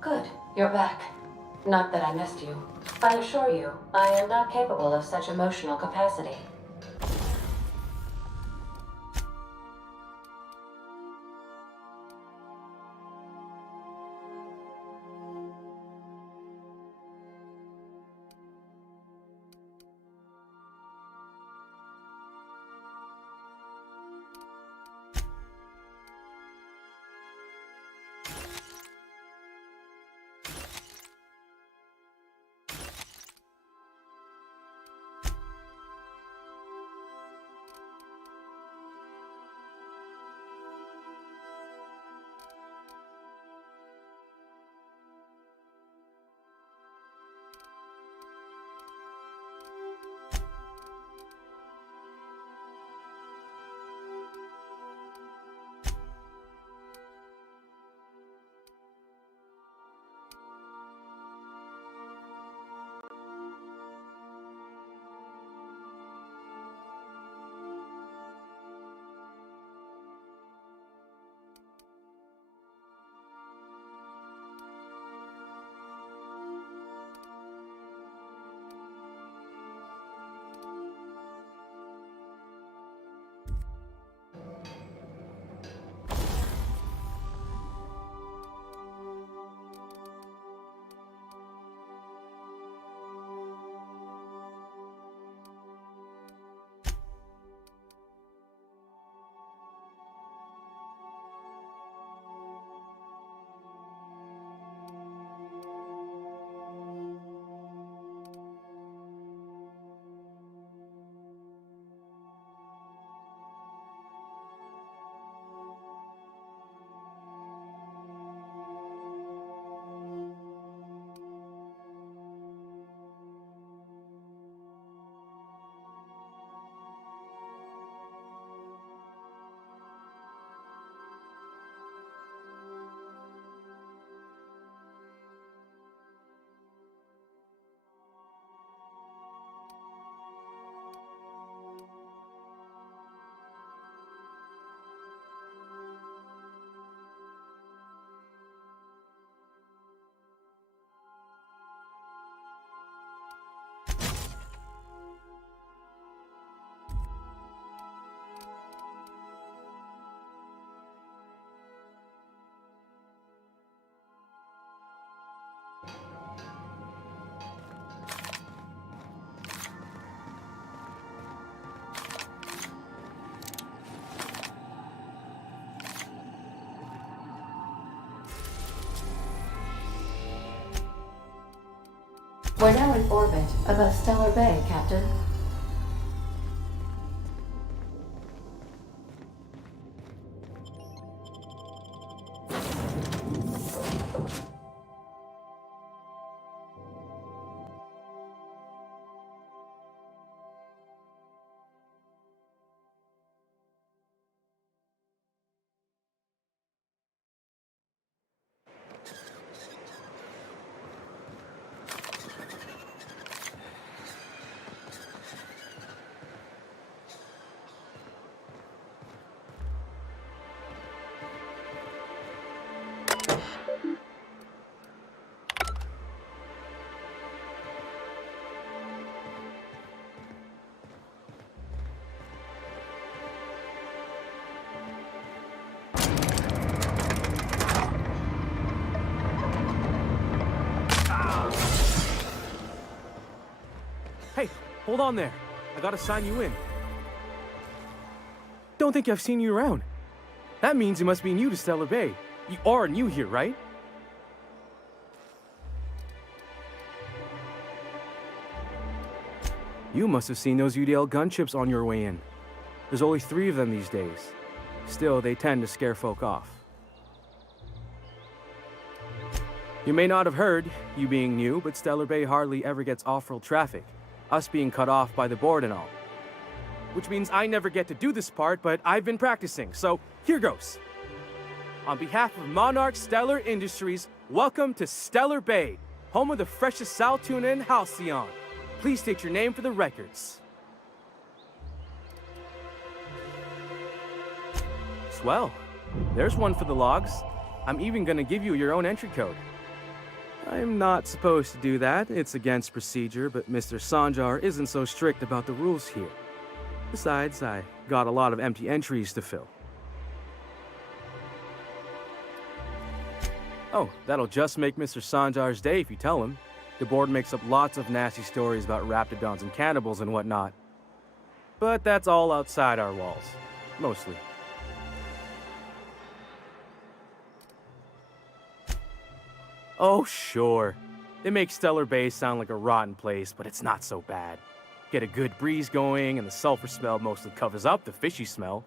Good, you're back. Not that I missed you. I assure you, I am not capable of such emotional capacity. We're now in orbit above Stellar Bay, Captain. Hey, hold on there. I gotta sign you in. Don't think I've seen you around. That means you must be new to Stellar Bay. You are new here, right? You must have seen those UDL gunships on your way in. There's only 3 of them these days. Still, they tend to scare folk off. You may not have heard, you being new, but Stellar Bay hardly ever gets off-road traffic, us being cut off by the board and all. which means I never get to do this part, but I've been practicing, so here goes. On behalf of Monarch Stellar Industries, welcome to Stellar Bay, home of the freshest sal tuna in Halcyon. Please state your name for the records. Swell. There's one for the logs. I'm even gonna give you your own entry code. I'm not supposed to do that. It's against procedure, but Mr. Sanjar isn't so strict about the rules here. Besides, I got a lot of empty entries to fill. Oh, that'll just make Mr. Sanjar's day if you tell him. The board makes up lots of nasty stories about raptidons and cannibals and whatnot. But that's all outside our walls. Mostly. Oh, sure. It makes Stellar Bay sound like a rotten place, but it's not so bad. Get a good breeze going, and the sulfur smell mostly covers up the fishy smell.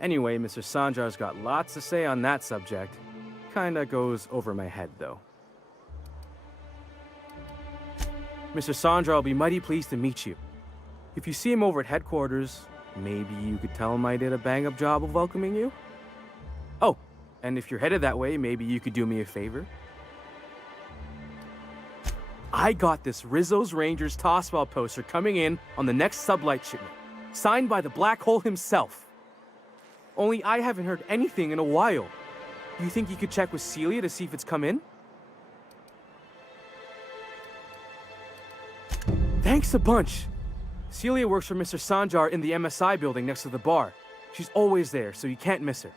Anyway, Mr. Sanjar's got lots to say on that subject. Kinda goes over my head, though. Mr. Sanjar will be mighty pleased to meet you. If you see him over at headquarters, maybe you could tell him I did a bang-up job of welcoming you? Oh, and if you're headed that way, maybe you could do me a favor? I got this Rizzo's Rangers Tossball poster coming in on the next sublight shipment, signed by the Black Hole himself. Only I haven't heard anything in a while. You think you could check with Celia to see if it's come in? Thanks a bunch. Celia works for Mr. Sanjar in the MSI building next to the bar. She's always there, so you can't miss her.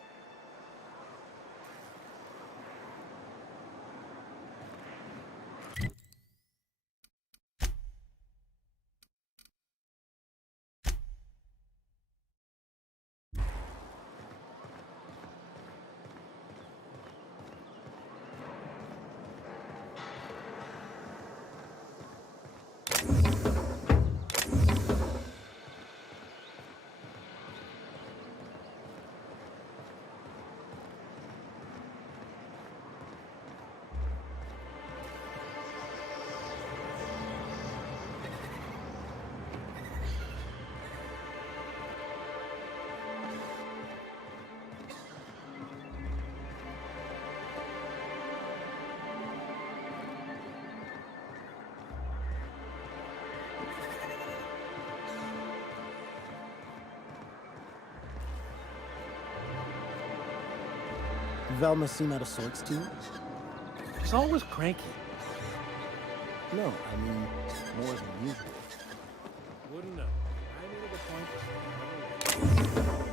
Velma seem out of sorts to you? She's always cranky. No, I mean, more than usual. Wouldn't know. I made it a point.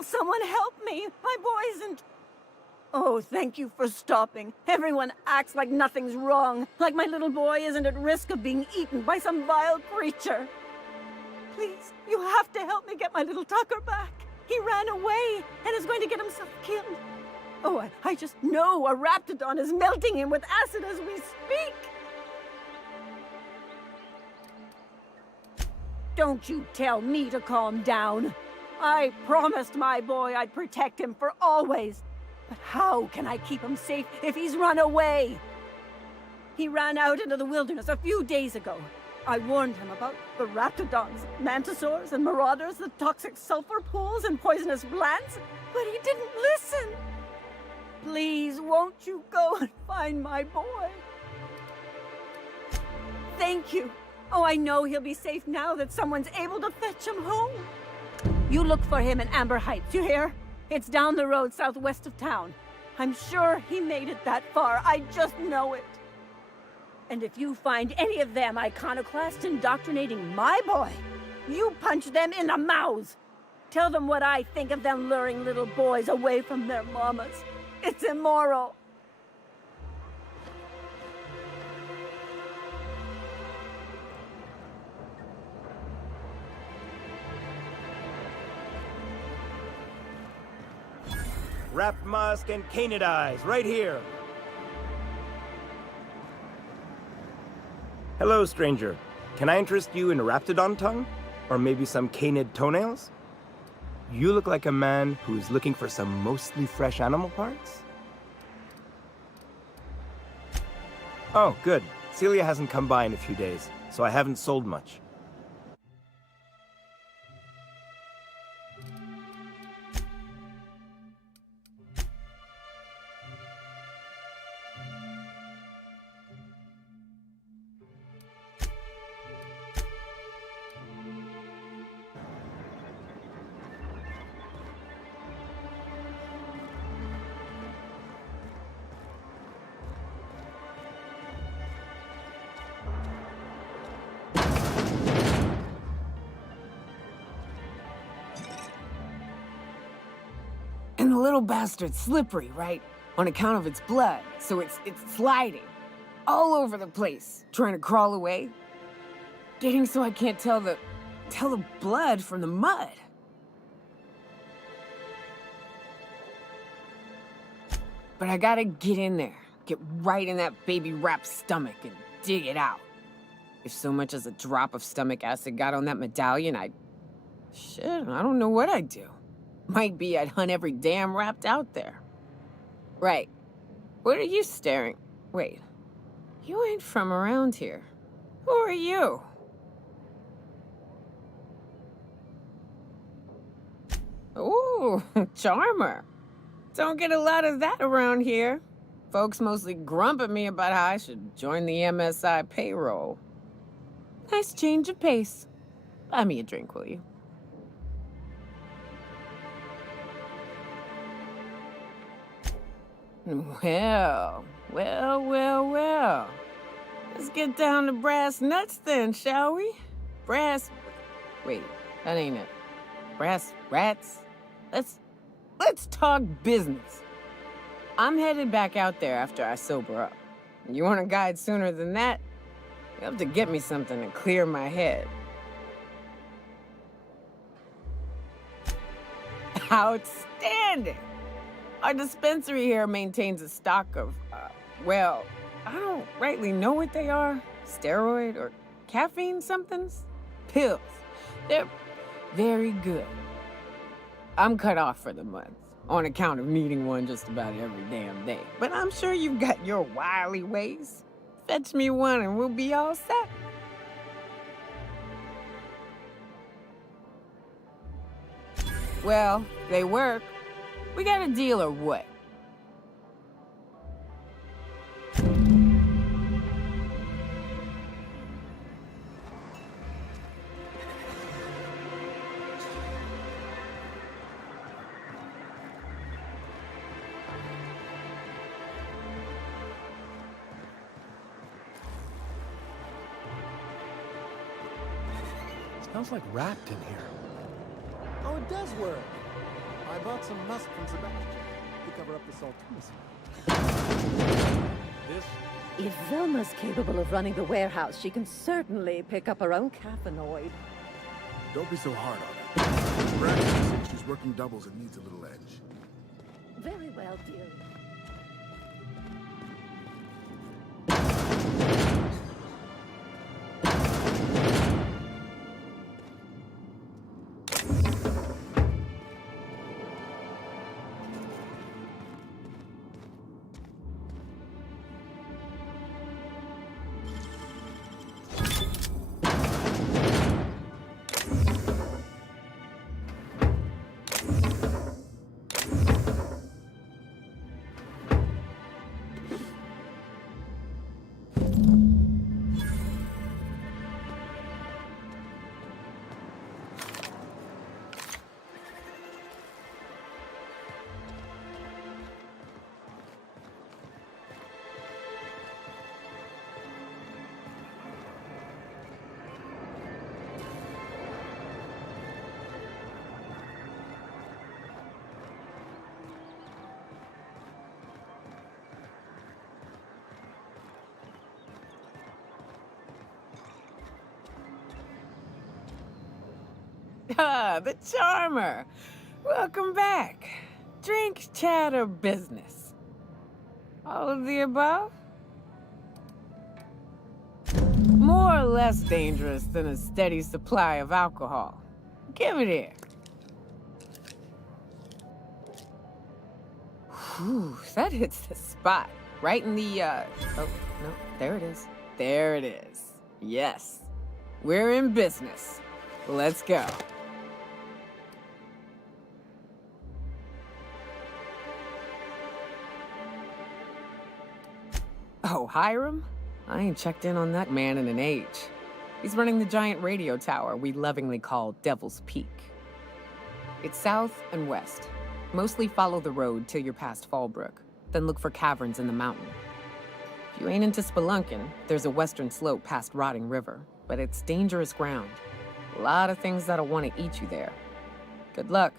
Will someone help me? My boy isn't... Oh, thank you for stopping. Everyone acts like nothing's wrong, like my little boy isn't at risk of being eaten by some vile creature. Please, you have to help me get my little Tucker back. He ran away and is going to get himself killed. Oh, I just know a Raptidon is melting him with acid as we speak. Don't you tell me to calm down. I promised my boy I'd protect him for always. But how can I keep him safe if he's run away? He ran out into the wilderness a few days ago. I warned him about the Raptidons, Mantisaurs, and Marauders, the toxic sulfur pools and poisonous plants, but he didn't listen. Please, won't you go and find my boy? Thank you. Oh, I know he'll be safe now that someone's able to fetch him home. You look for him in Amber Heights, you hear? It's down the road southwest of town. I'm sure he made it that far. I just know it. And if you find any of them iconoclasts indoctrinating my boy, you punch them in the mouths. Tell them what I think of them luring little boys away from their mamas. It's immoral. Wrapped musk and canid eyes, right here. Hello, stranger. Can I interest you in a Raptidon tongue? Or maybe some canid toenails? You look like a man who's looking for some mostly fresh animal parts? Oh, good. Celia hasn't come by in a few days, so I haven't sold much. And the little bastard's slippery, right? On account of its blood, so it's sliding. All over the place, trying to crawl away. Getting so I can't tell the blood from the mud. But I gotta get in there, get right in that baby rap's stomach and dig it out. If so much as a drop of stomach acid got on that medallion, shit, I don't know what I'd do. Might be I'd hunt every damn Rapt out there. Right. What are you staring? Wait. You ain't from around here. Who are you? Ooh, Charmer. Don't get a lot of that around here. Folks mostly grump at me about how I should join the MSI payroll. Nice change of pace. Buy me a drink, will you? Well. Let's get down to brass nuts then, shall we? Wait, that ain't it. Brass rats? Let's talk business. I'm headed back out there after I sober up. You want a guide sooner than that? You have to get me something to clear my head. Outstanding! Our dispensary here maintains a stock of, well, I don't rightly know what they are. Steroid or caffeine somethings? Pills. They're very good. I'm cut off for the month, on account of needing one just about every damn day. But I'm sure you've got your wily ways. Fetch me one and we'll be all set. Well, they work. We got a deal or what? Smells like Rapt in here. Oh, it does work. I bought some musk from Sebastian to cover up the saltine smell. This If Velma's capable of running the warehouse, she can certainly pick up her own caffeinoid. Don't be so hard on her. Braxton said she's working doubles and needs a little edge. Very well, dear. Ah, the Charmer. Welcome back. Drink, chat, or business? All of the above? More or less dangerous than a steady supply of alcohol. Give it here. Whew, that hits the spot. Right in the, oh, no, there it is. There it is. Yes. We're in business. Let's go. Oh, Hiram? I ain't checked in on that man in an age. He's running the giant radio tower we lovingly call Devil's Peak. It's south and west. Mostly follow the road till you're past Fallbrook, then look for caverns in the mountain. If you ain't into spelunking, there's a western slope past Rotting River, but it's dangerous ground. A lot of things that'll want to eat you there. Good luck.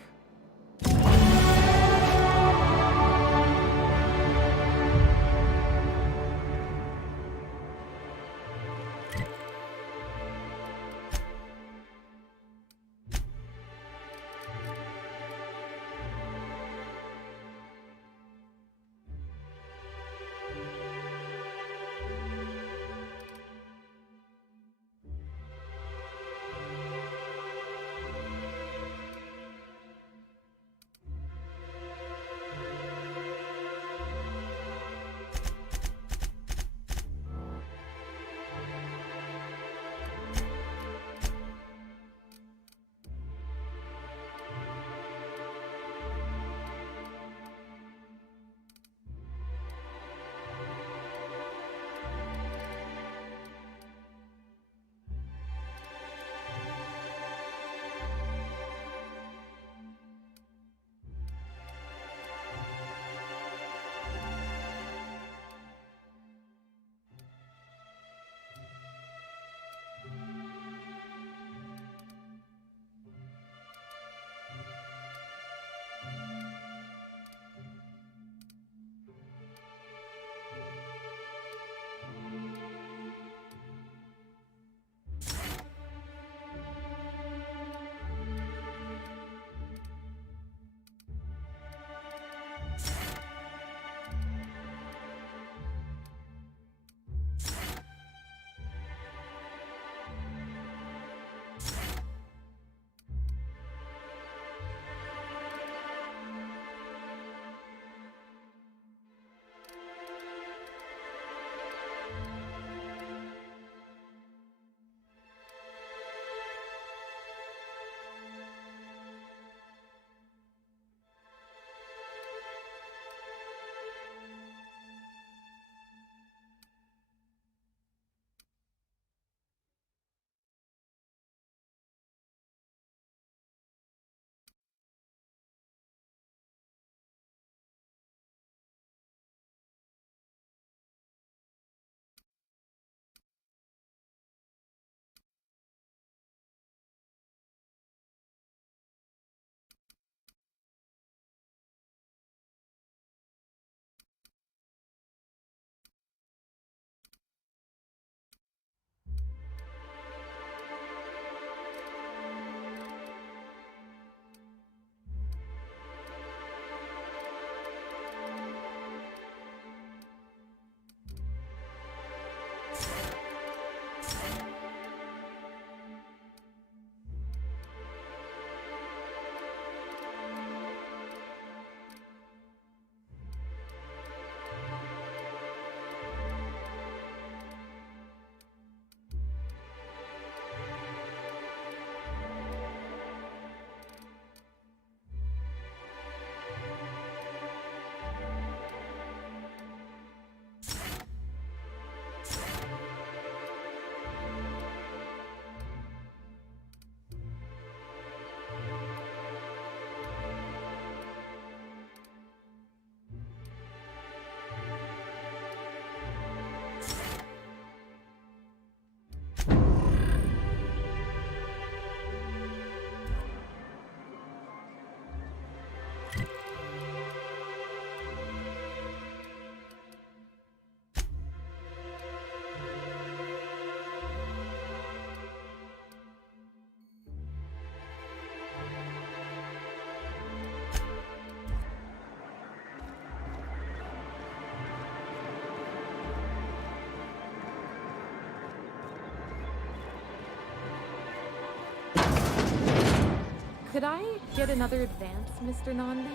Could I get another advance, Mr. Nandi?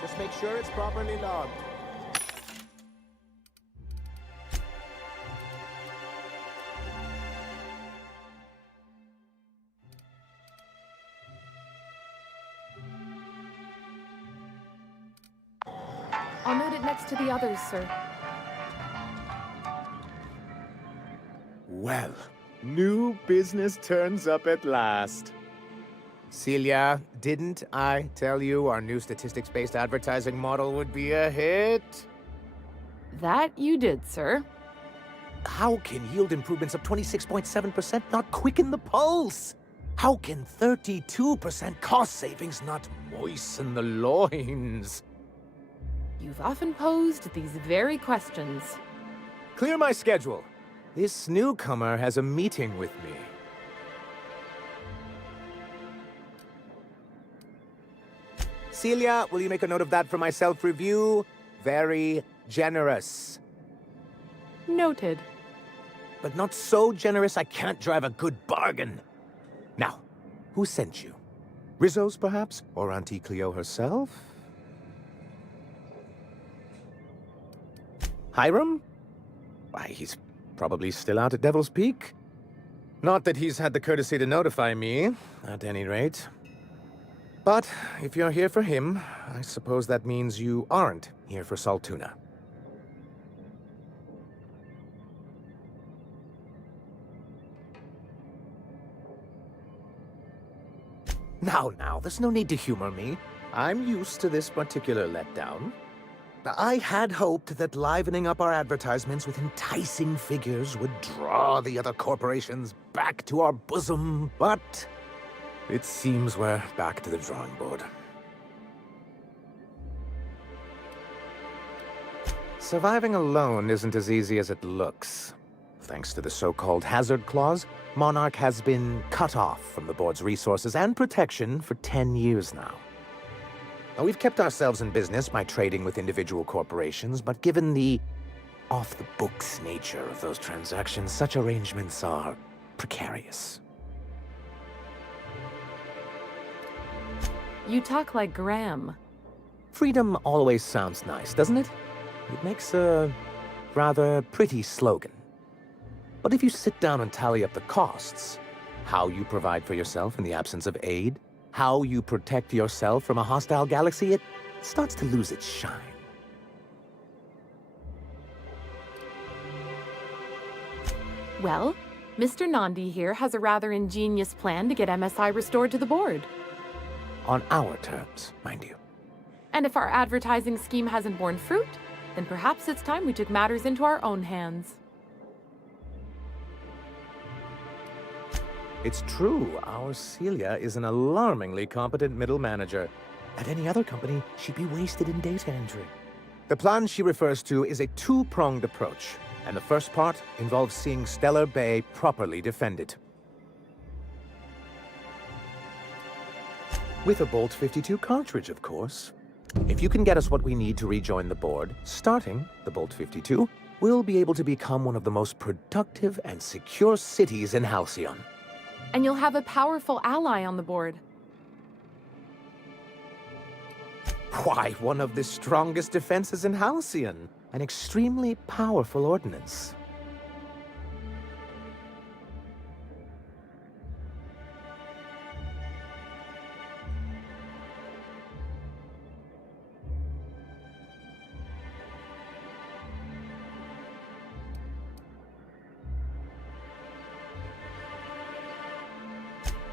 Just make sure it's properly logged. I'll note it next to the others, sir. Well, new business turns up at last. Celia, didn't I tell you our new statistics-based advertising model would be a hit? That you did, sir. How can yield improvements of 26.7% not quicken the pulse? How can 32% cost savings not moisten the loins? You've often posed these very questions. Clear my schedule. This newcomer has a meeting with me. Celia, will you make a note of that for my self-review? Very generous. Noted. But not so generous I can't drive a good bargain. Now, who sent you? Rizzo's, perhaps? Or Auntie Cleo herself? Hiram? Why, he's probably still out at Devil's Peak. Not that he's had the courtesy to notify me, at any rate. But if you're here for him, I suppose that means you aren't here for Saltuna. Now, there's no need to humor me. I'm used to this particular letdown. I had hoped that livening up our advertisements with enticing figures would draw the other corporations back to our bosom, but it seems we're back to the drawing board. Surviving alone isn't as easy as it looks. Thanks to the so-called hazard clause, Monarch has been cut off from the board's resources and protection for 10 years now. Now, we've kept ourselves in business by trading with individual corporations, but given the off-the-books nature of those transactions, such arrangements are precarious. You talk like Graham. Freedom always sounds nice, doesn't it? It makes a rather pretty slogan. But if you sit down and tally up the costs, how you provide for yourself in the absence of aid, how you protect yourself from a hostile galaxy, it starts to lose its shine. Well, Mr. Nandi here has a rather ingenious plan to get MSI restored to the board. On our terms, mind you. And if our advertising scheme hasn't borne fruit, then perhaps it's time we took matters into our own hands. It's true, our Celia is an alarmingly competent middle manager. At any other company, she'd be wasted in data entry. The plan she refers to is a two-pronged approach, and the first part involves seeing Stellar Bay properly defended. With a Bolt 52 cartridge, of course. If you can get us what we need to rejoin the board, starting the Bolt 52, we'll be able to become one of the most productive and secure cities in Halcyon. And you'll have a powerful ally on the board. Why, one of the strongest defenses in Halcyon. An extremely powerful ordnance.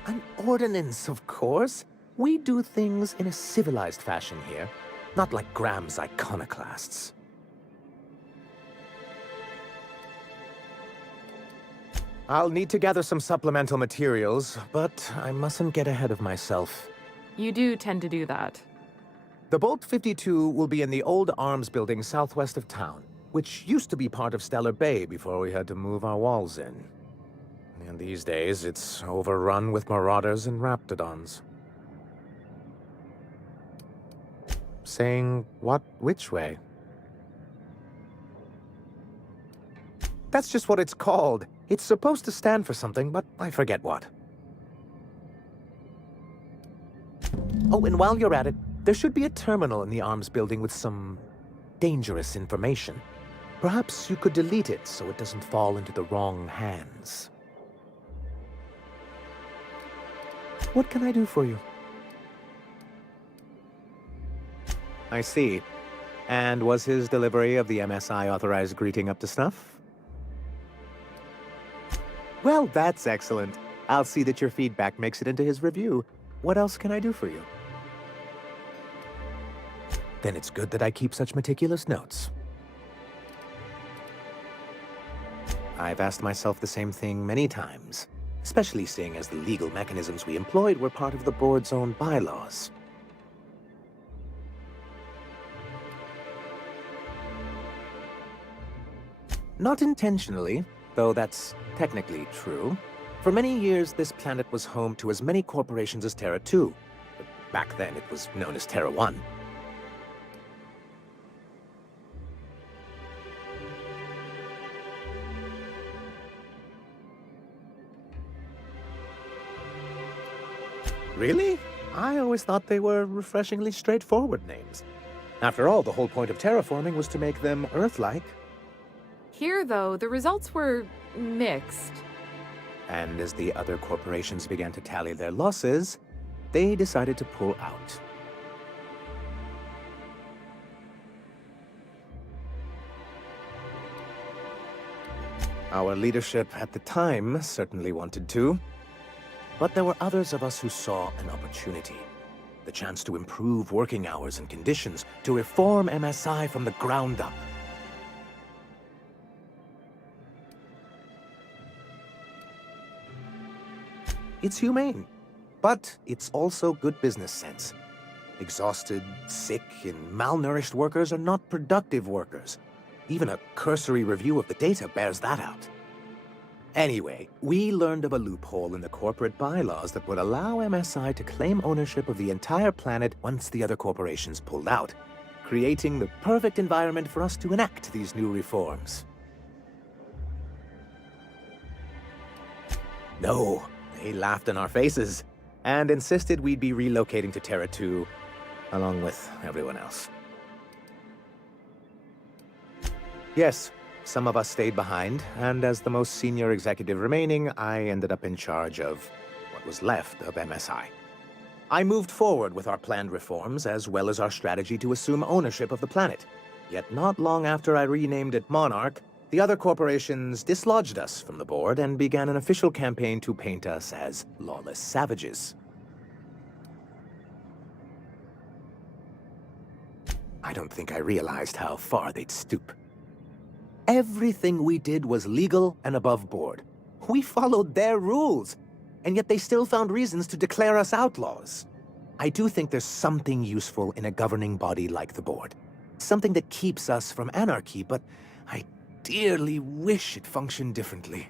An ordinance, of course. We do things in a civilized fashion here, not like Graham's iconoclasts. I'll need to gather some supplemental materials, but I mustn't get ahead of myself. You do tend to do that. The Bolt 52 will be in the old arms building southwest of town, which used to be part of Stellar Bay before we had to move our walls in. And these days, it's overrun with marauders and raptidons. Saying what which way? That's just what it's called. It's supposed to stand for something, but I forget what. Oh, and while you're at it, there should be a terminal in the arms building with some dangerous information. Perhaps you could delete it so it doesn't fall into the wrong hands. What can I do for you? I see. And was his delivery of the MSI authorized greeting up to snuff? Well, that's excellent. I'll see that your feedback makes it into his review. What else can I do for you? Then it's good that I keep such meticulous notes. I've asked myself the same thing many times, especially seeing as the legal mechanisms we employed were part of the board's own bylaws. Not intentionally, though that's technically true. For many years, this planet was home to as many corporations as Terra 2. Back then, it was known as Terra 1. Really? I always thought they were refreshingly straightforward names. After all, the whole point of terraforming was to make them Earth-like. Here, though, the results were mixed. And as the other corporations began to tally their losses, they decided to pull out. Our leadership at the time certainly wanted to. But there were others of us who saw an opportunity. The chance to improve working hours and conditions, to reform MSI from the ground up. It's humane, but it's also good business sense. Exhausted, sick, and malnourished workers are not productive workers. Even a cursory review of the data bears that out. Anyway, we learned of a loophole in the corporate bylaws that would allow MSI to claim ownership of the entire planet once the other corporations pulled out, creating the perfect environment for us to enact these new reforms. No, they laughed in our faces and insisted we'd be relocating to Terra 2, along with everyone else. Yes. Some of us stayed behind, and as the most senior executive remaining, I ended up in charge of what was left of MSI. I moved forward with our planned reforms, as well as our strategy to assume ownership of the planet. Yet not long after I renamed it Monarch, the other corporations dislodged us from the board and began an official campaign to paint us as lawless savages. I don't think I realized how far they'd stoop. Everything we did was legal and above board. We followed their rules, and yet they still found reasons to declare us outlaws. I do think there's something useful in a governing body like the board. Something that keeps us from anarchy, but I dearly wish it functioned differently.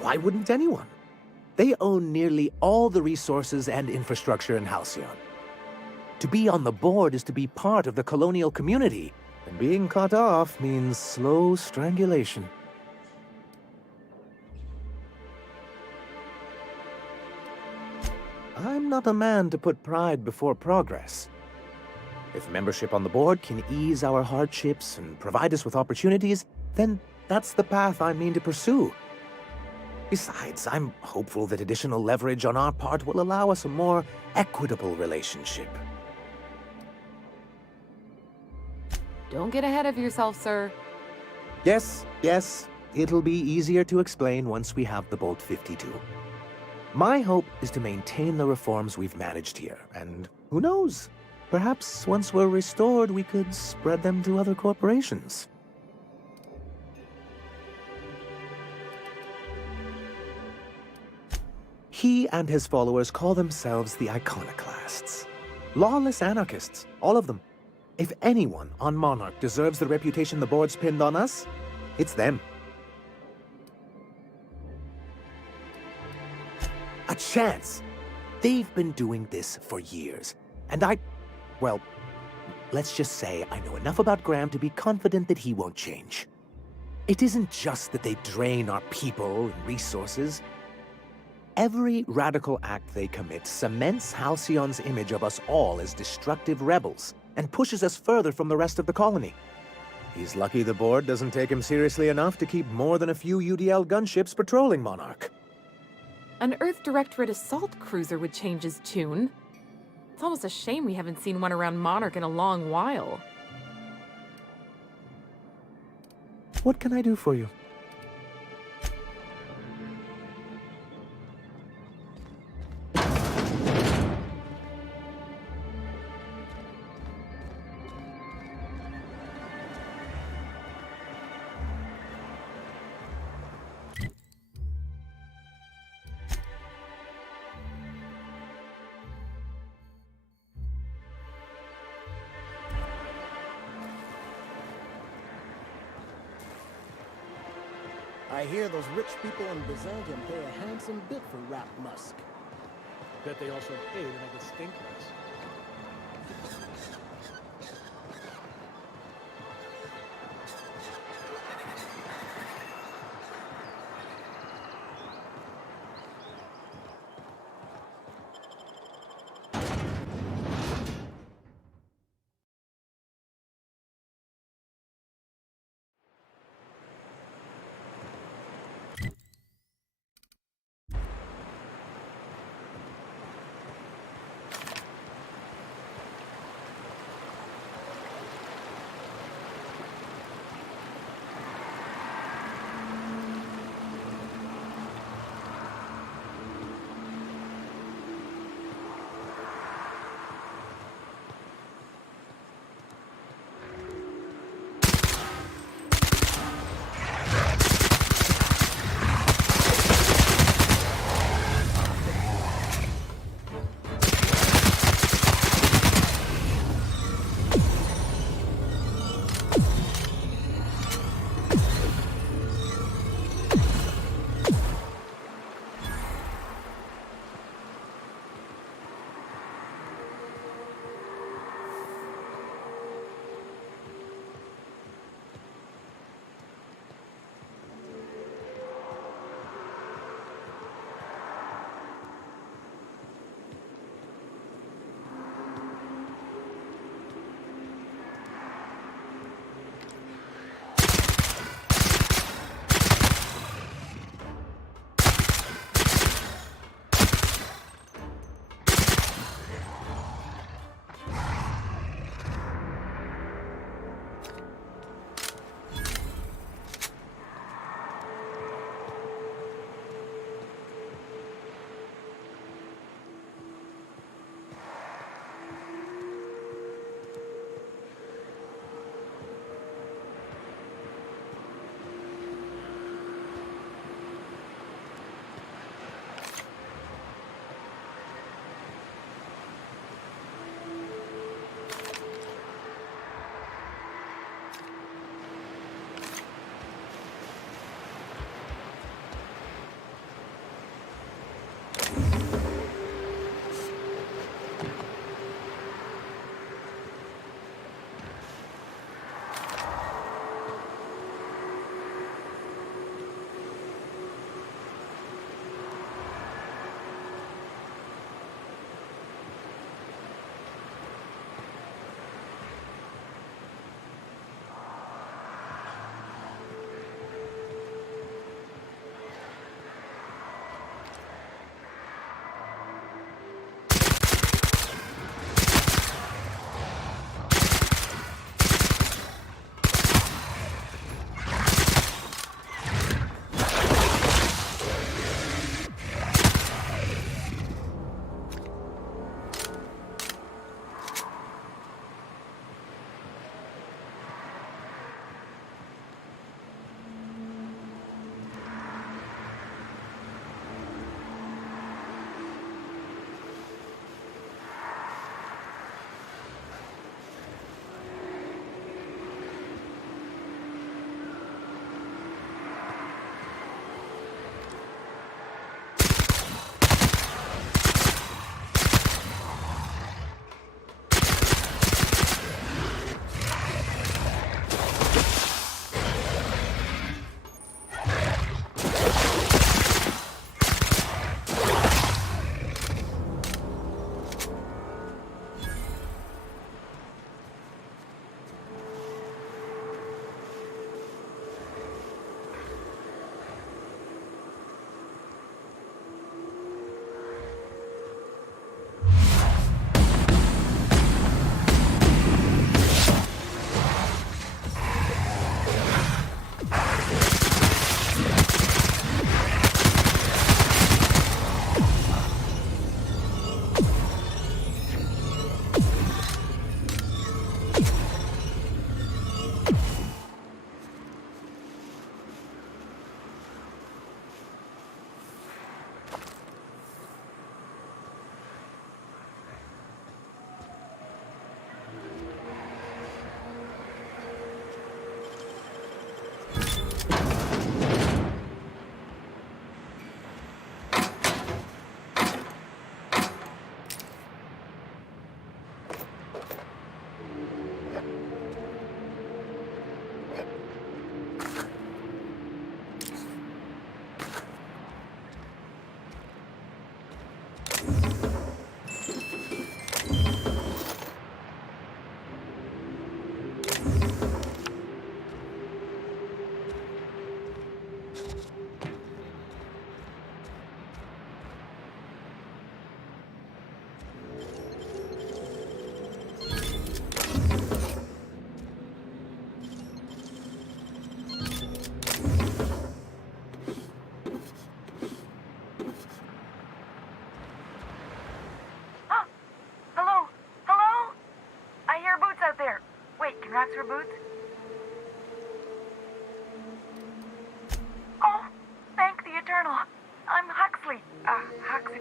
Why wouldn't anyone? They own nearly all the resources and infrastructure in Halcyon. To be on the board is to be part of the colonial community, and being cut off means slow strangulation. I'm not a man to put pride before progress. If membership on the board can ease our hardships and provide us with opportunities, then that's the path I mean to pursue. Besides, I'm hopeful that additional leverage on our part will allow us a more equitable relationship. Don't get ahead of yourself, sir. Yes, it'll be easier to explain once we have the Bolt 52. My hope is to maintain the reforms we've managed here, and who knows? Perhaps once we're restored, we could spread them to other corporations. He and his followers call themselves the Iconoclasts. Lawless anarchists, all of them. If anyone on Monarch deserves the reputation the board's pinned on us, it's them. A chance! They've been doing this for years, and well, let's just say I know enough about Graham to be confident that he won't change. It isn't just that they drain our people and resources. Every radical act they commit cements Halcyon's image of us all as destructive rebels and pushes us further from the rest of the colony. He's lucky the board doesn't take him seriously enough to keep more than a few UDL gunships patrolling Monarch. An Earth Directorate assault cruiser would change his tune. It's almost a shame we haven't seen one around Monarch in a long while. What can I do for you? I hear those rich people in Byzantium pay a handsome bit for Rap Musk. Bet they also pay to make it stink less.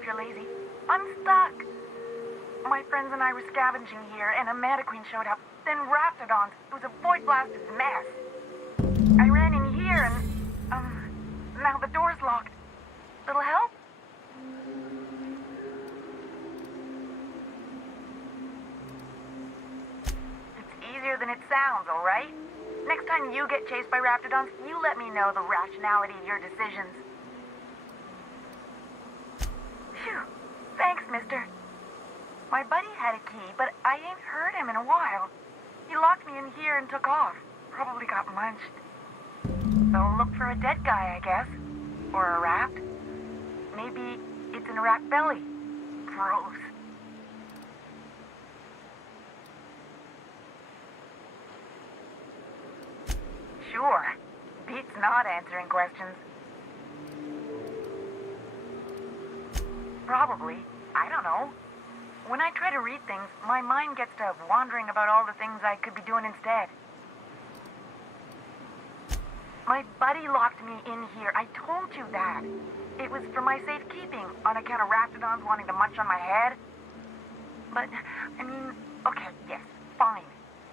if you're lazy. I'm stuck. My friends and I were scavenging here, and a Mantiqueen showed up. Then Raptidons. It was a void-blasted mess. I ran in here, and, now the door's locked. Little help? It's easier than it sounds, all right? Next time you get chased by Raptidons, you let me know the rationality of your decisions. Phew. Thanks, mister. My buddy had a key, but I ain't heard him in a while. He locked me in here and took off. Probably got munched. So look for a dead guy, I guess. Or a rat. Maybe it's in a rat belly. Gross. Sure. Beats not answering questions. Probably. I don't know. When I try to read things, my mind gets to wandering about all the things I could be doing instead. My buddy locked me in here. I told you that. It was for my safekeeping, on account of Raptidons wanting to munch on my head. But, I mean, okay, yes, fine.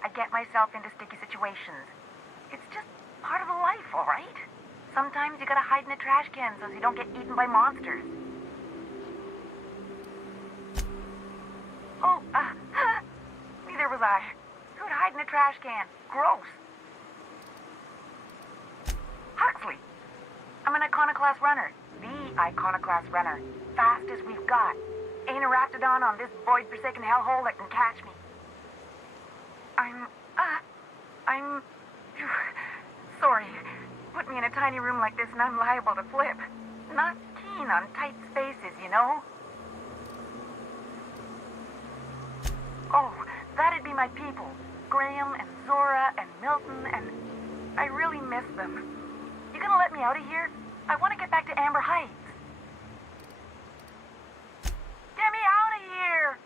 I get myself into sticky situations. It's just part of the life, all right? Sometimes you gotta hide in a trash can so you don't get eaten by monsters. Oh, neither was I. Who'd hide in a trash can? Gross. Huxley. I'm an Iconoclast runner. The Iconoclast runner. Fastest we've got. Ain't a Raptidon on this void-forsaken hellhole that can catch me. I'm sorry. Put me in a tiny room like this and I'm liable to flip. Not keen on tight spaces, you know? Oh, that'd be my people. Graham and Zora and Milton and... I really miss them. You gonna let me out of here? I want to get back to Amber Heights. Get me out of here!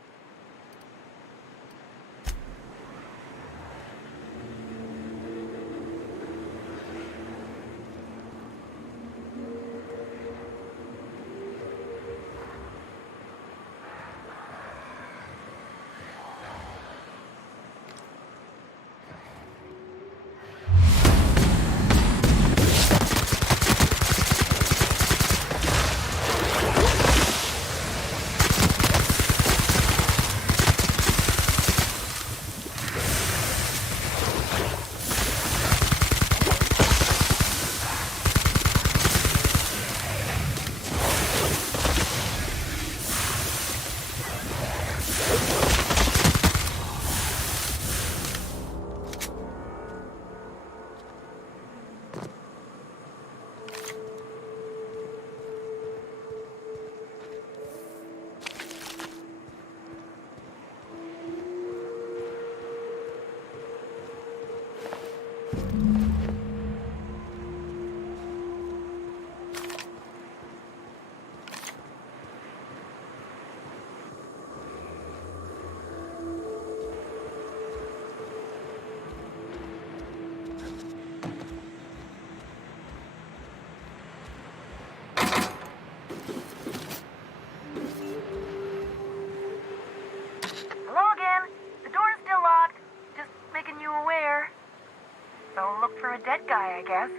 For a dead guy, I guess.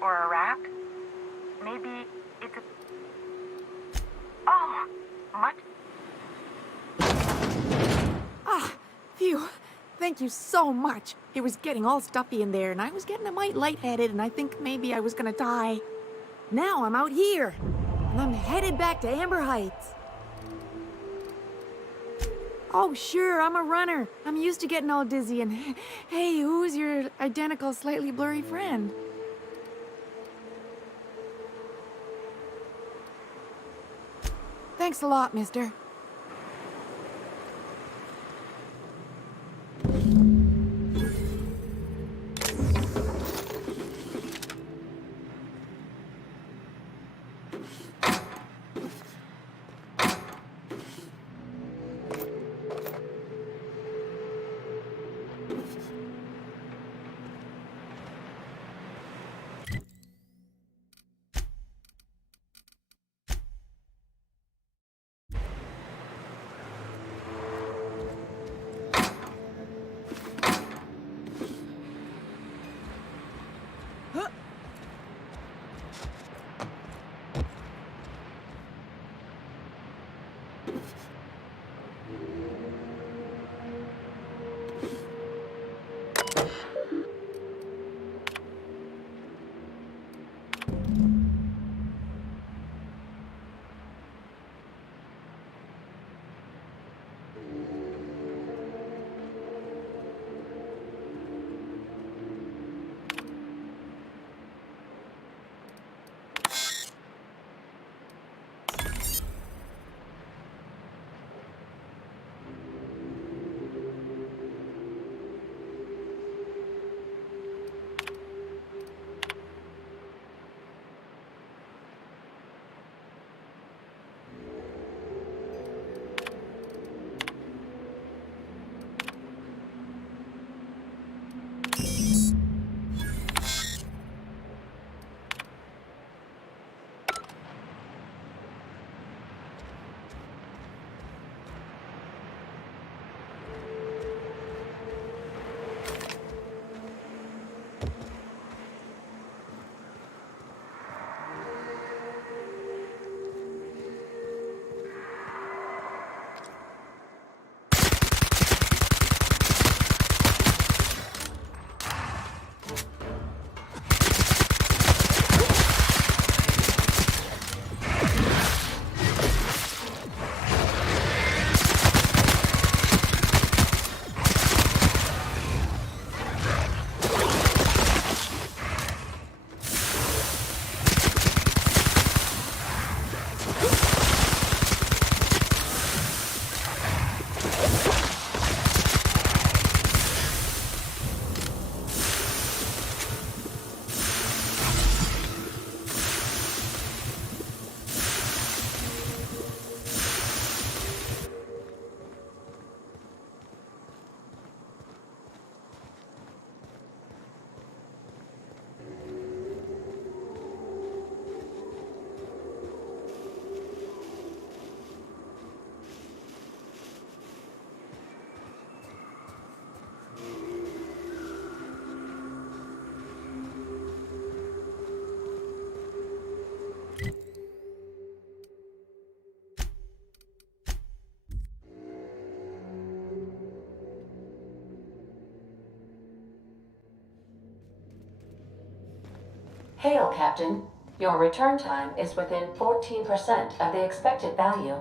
Or a rat. Maybe it's a... Oh! Much... Ah, phew. Thank you so much. It was getting all stuffy in there, and I was getting a mite lightheaded, and I think maybe I was gonna die. Now I'm out here, and I'm headed back to Amber Heights. Oh, sure, I'm a runner. I'm used to getting all dizzy, and hey, who's your identical, slightly blurry friend? Thanks a lot, mister. Hail, Captain. Your return time is within 14% of the expected value.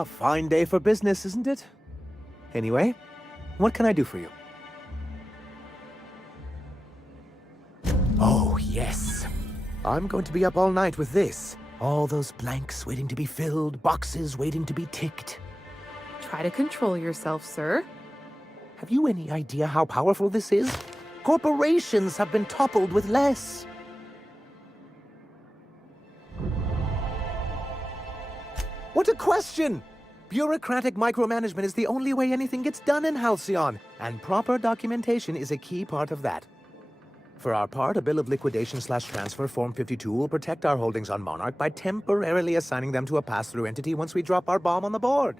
A fine day for business, isn't it? Anyway, what can I do for you? Oh, yes. I'm going to be up all night with this. All those blanks waiting to be filled, boxes waiting to be ticked. Try to control yourself, sir. Have you any idea how powerful this is? Corporations have been toppled with less. What a question! Bureaucratic micromanagement is the only way anything gets done in Halcyon, and proper documentation is a key part of that. For our part, a bill of liquidation/transfer Form 52 will protect our holdings on Monarch by temporarily assigning them to a pass-through entity once we drop our bomb on the board.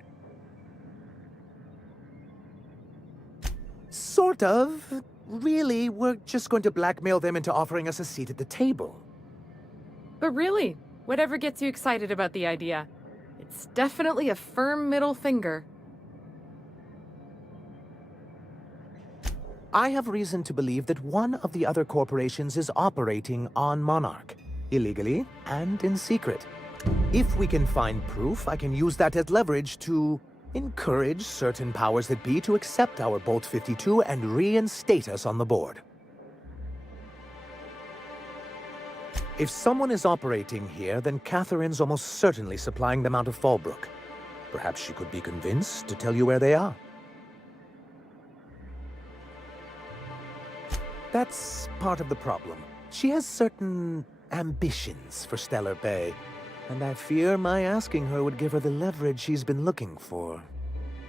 Sort of. Really, we're just going to blackmail them into offering us a seat at the table. But really, whatever gets you excited about the idea, it's definitely a firm middle finger. I have reason to believe that one of the other corporations is operating on Monarch, illegally and in secret. If we can find proof, I can use that as leverage to encourage certain powers that be to accept our Bolt 52 and reinstate us on the board. If someone is operating here, then Catherine's almost certainly supplying them out of Fallbrook. Perhaps she could be convinced to tell you where they are. That's part of the problem. She has certain ambitions for Stellar Bay, and I fear my asking her would give her the leverage she's been looking for.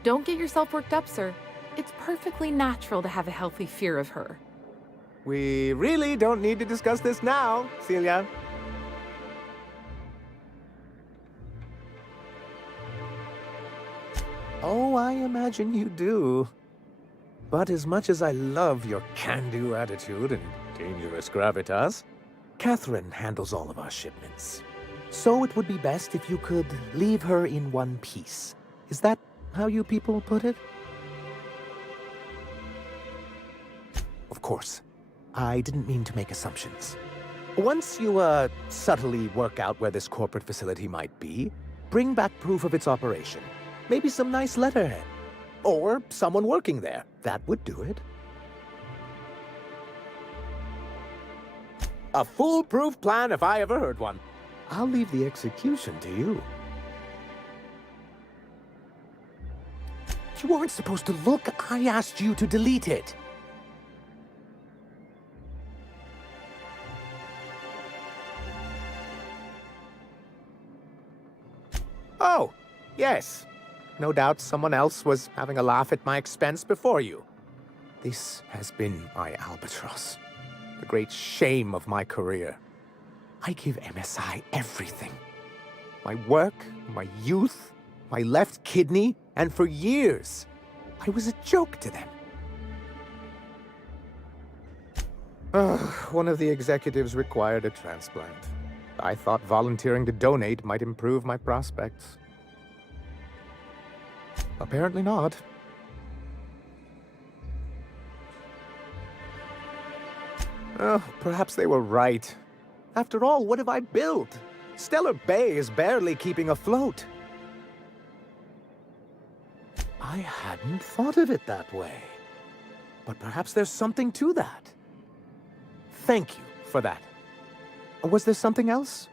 Don't get yourself worked up, sir. It's perfectly natural to have a healthy fear of her. We really don't need to discuss this now, Celia. Oh, I imagine you do. But as much as I love your can-do attitude and dangerous gravitas, Catherine handles all of our shipments. So it would be best if you could leave her in one piece. Is that how you people put it? Of course. I didn't mean to make assumptions. Once you, subtly work out where this corporate facility might be, bring back proof of its operation. Maybe some nice letterhead. Or someone working there. That would do it. A foolproof plan if I ever heard one. I'll leave the execution to you. You weren't supposed to look. I asked you to delete it. Oh, yes. No doubt someone else was having a laugh at my expense before you. This has been my albatross. The great shame of my career. I give MSI everything. My work, my youth, my left kidney, and for years, I was a joke to them. One of the executives required a transplant. I thought volunteering to donate might improve my prospects. Apparently not. Oh, perhaps they were right. After all, what have I built? Stellar Bay is barely keeping afloat. I hadn't thought of it that way. But perhaps there's something to that. Thank you for that. Was there something else?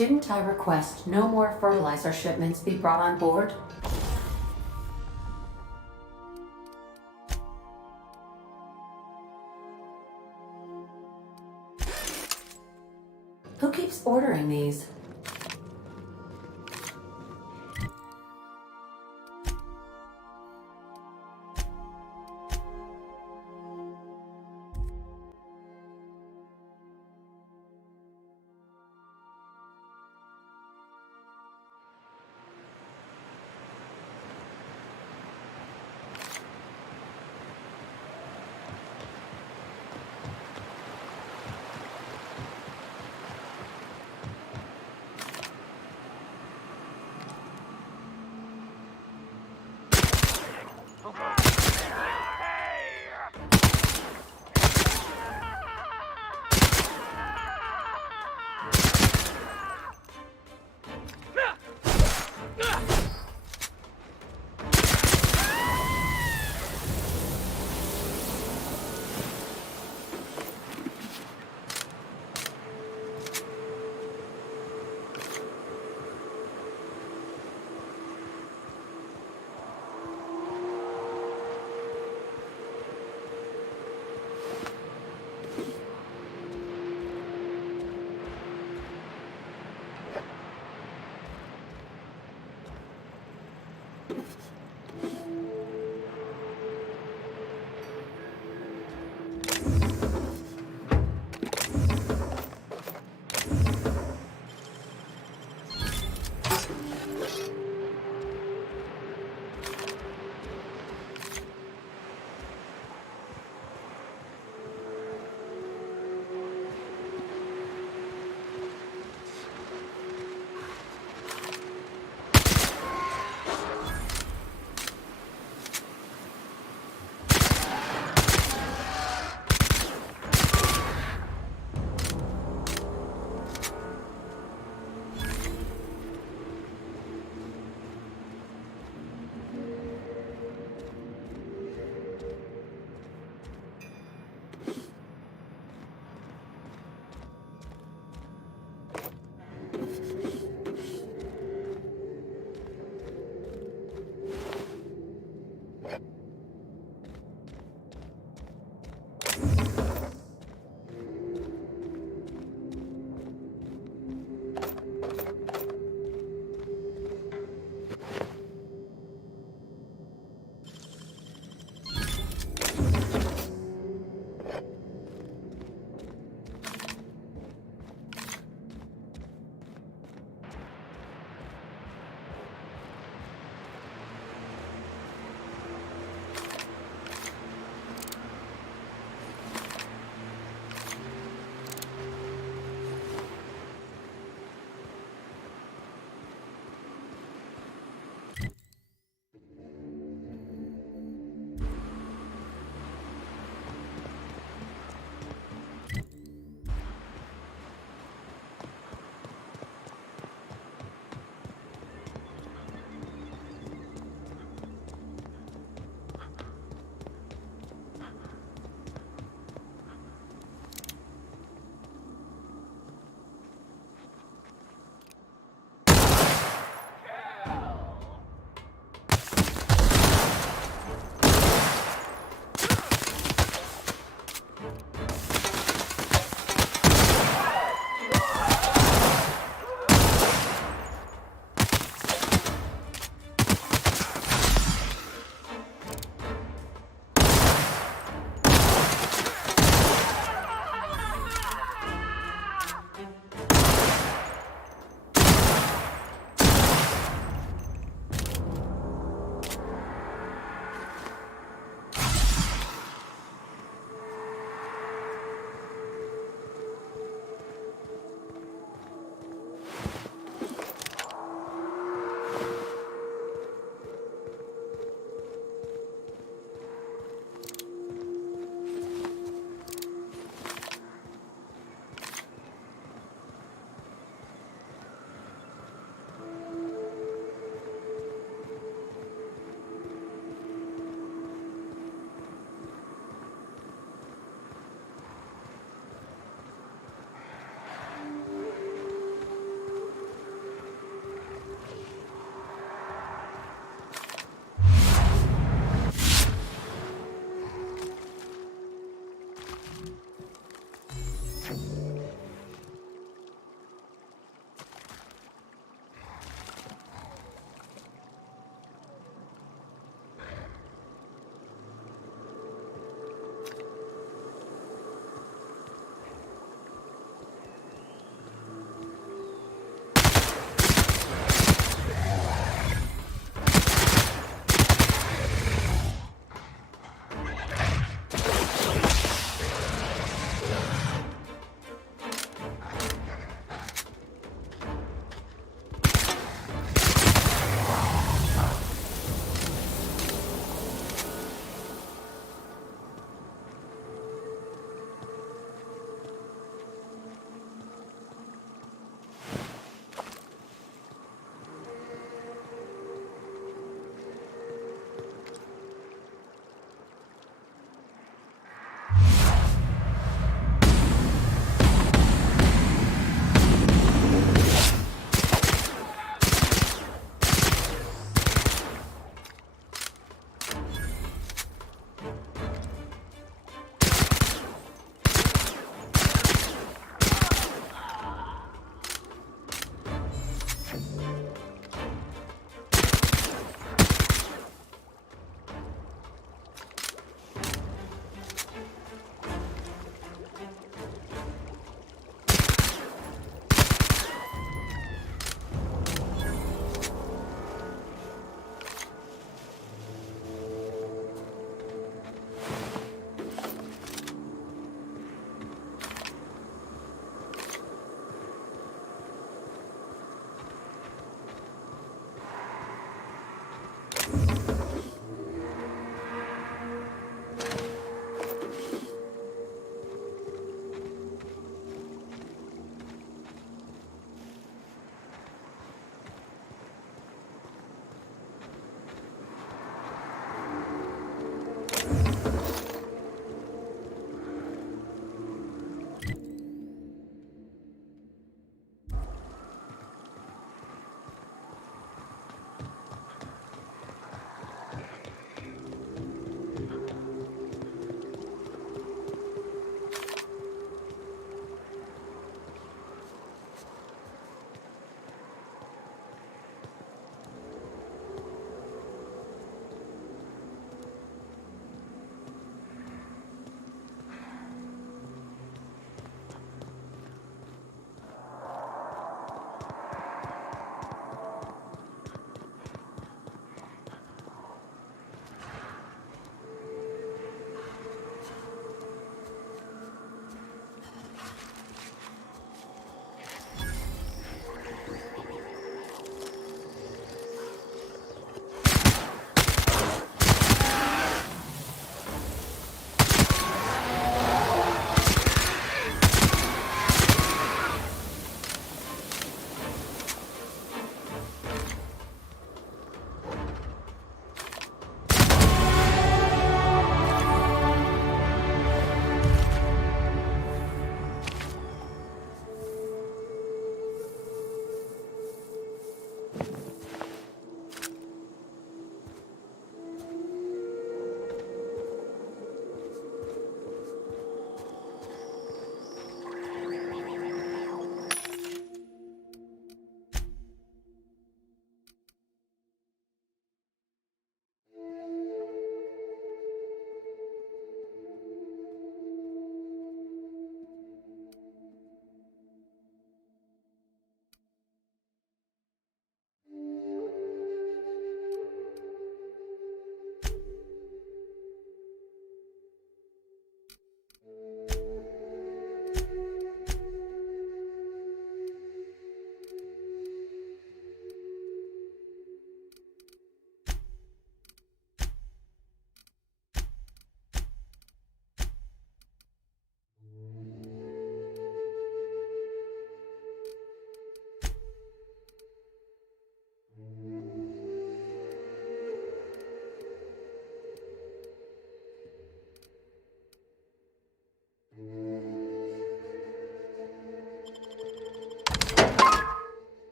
Didn't I request no more fertilizer shipments be brought on board? Who keeps ordering these?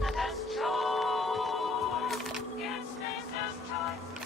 The best choice. It's Master's choice.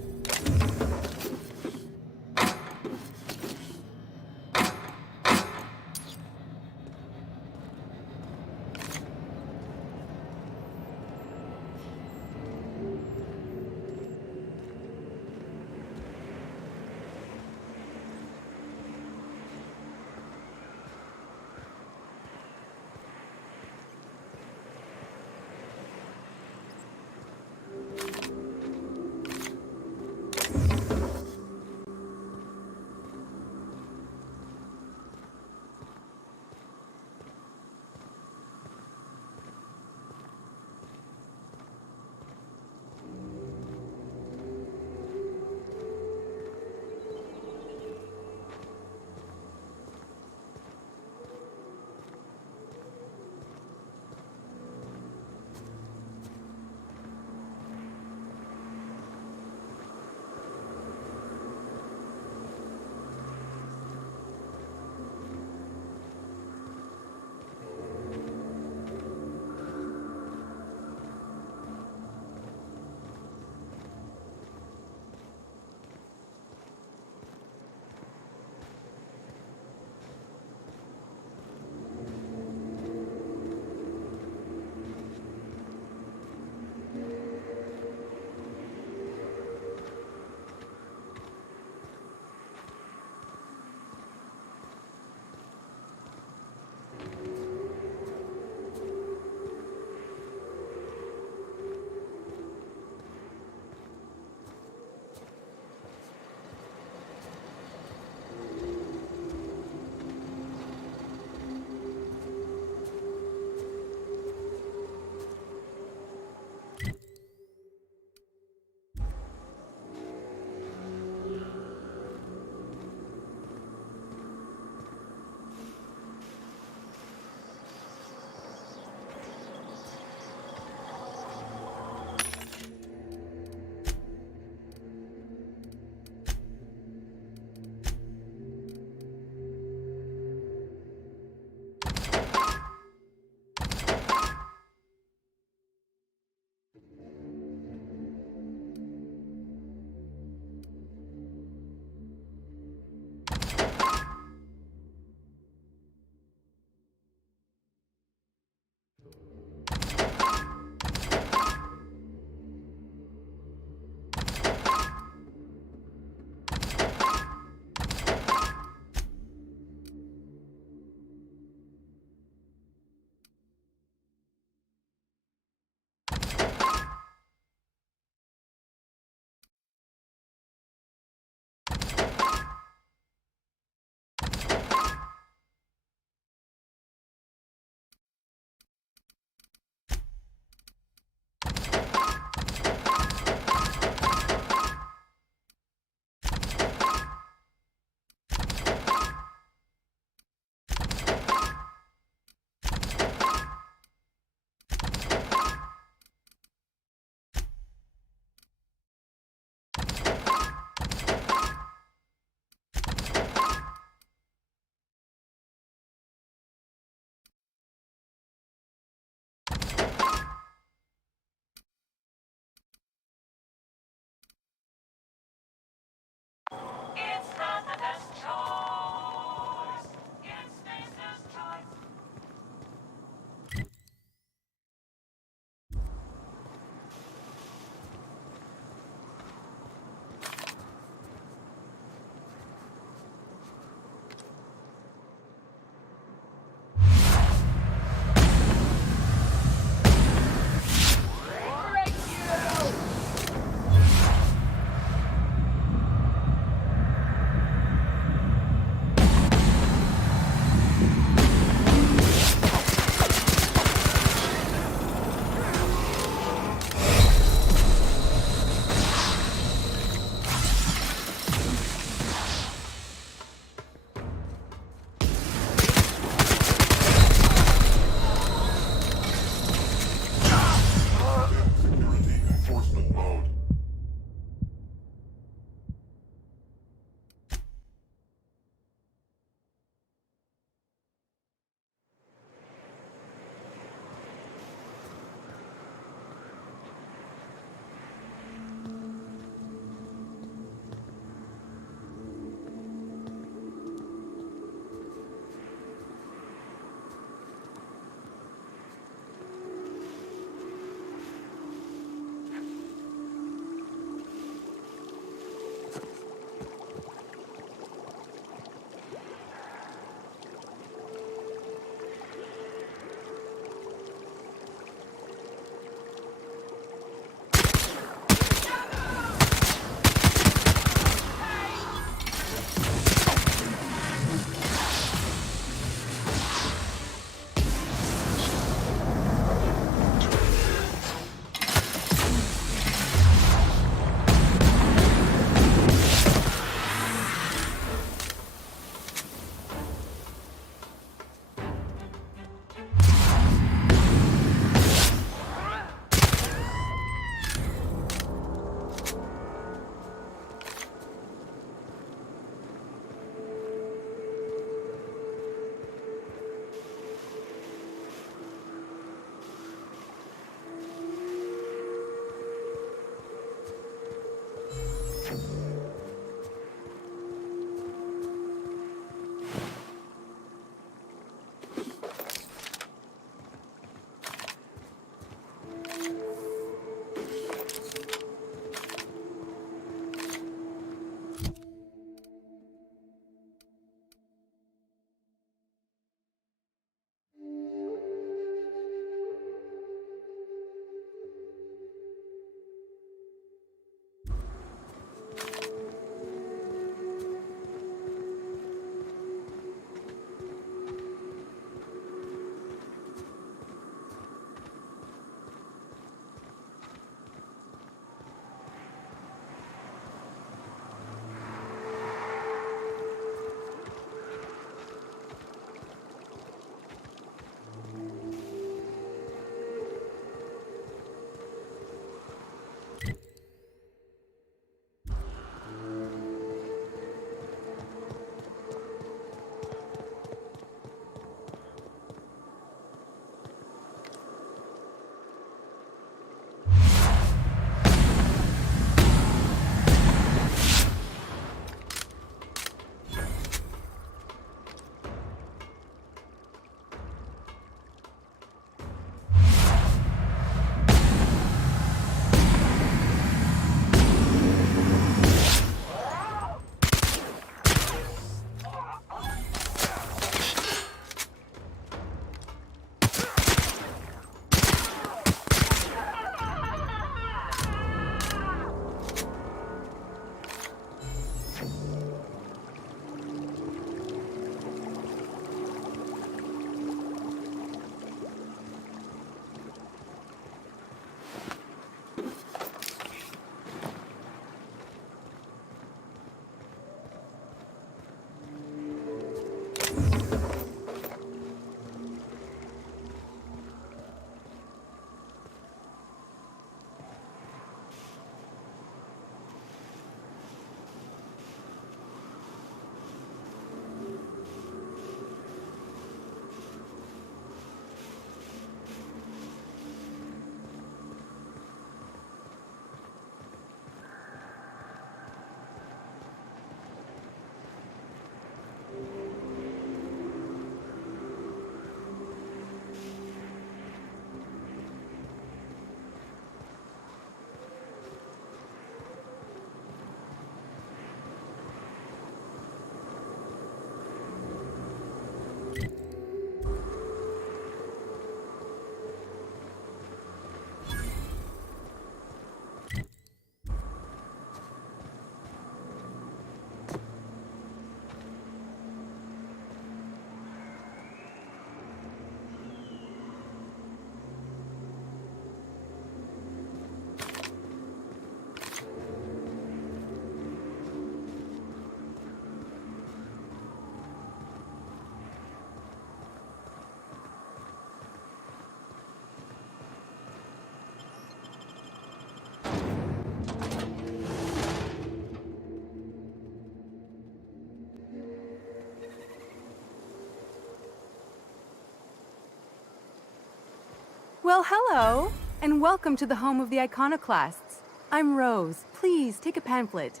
Well, hello, and welcome to the home of the Iconoclasts. I'm Rose. Please, take a pamphlet.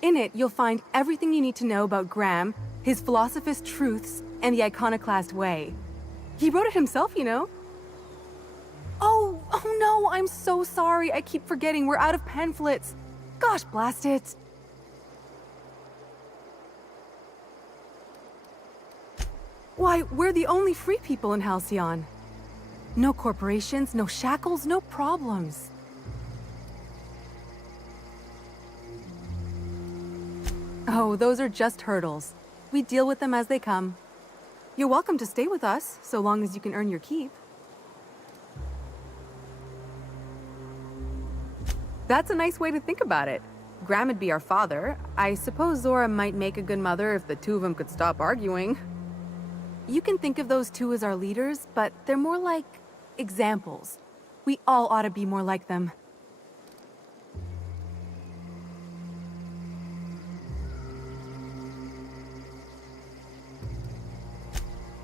In it, you'll find everything you need to know about Graham, his Philosophist truths, and the Iconoclast way. He wrote it himself, you know. Oh no, I'm so sorry. I keep forgetting we're out of pamphlets. Gosh, blast it. Why, we're the only free people in Halcyon. No corporations, no shackles, no problems. Oh, those are just hurdles. We deal with them as they come. You're welcome to stay with us, so long as you can earn your keep. That's a nice way to think about it. Graham would be our father. I suppose Zora might make a good mother if the two of them could stop arguing. You can think of those two as our leaders, but they're more like examples. We all ought to be more like them.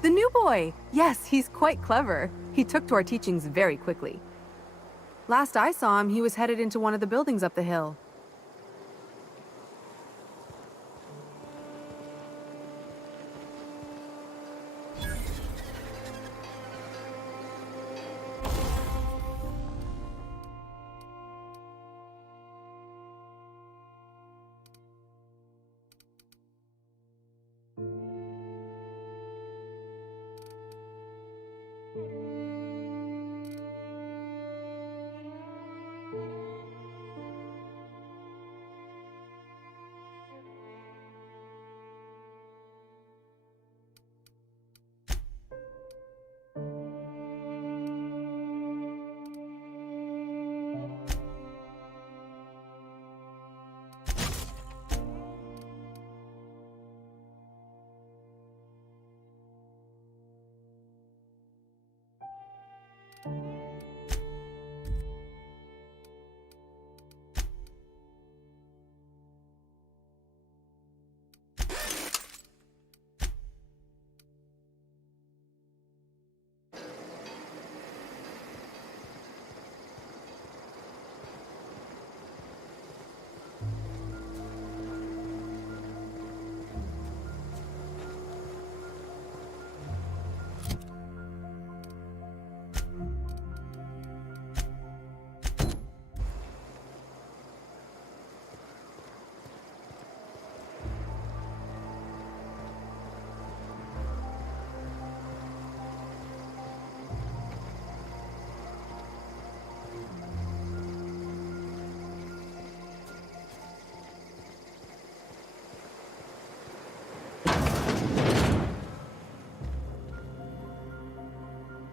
The new boy! Yes, he's quite clever. He took to our teachings very quickly. Last I saw him, he was headed into one of the buildings up the hill.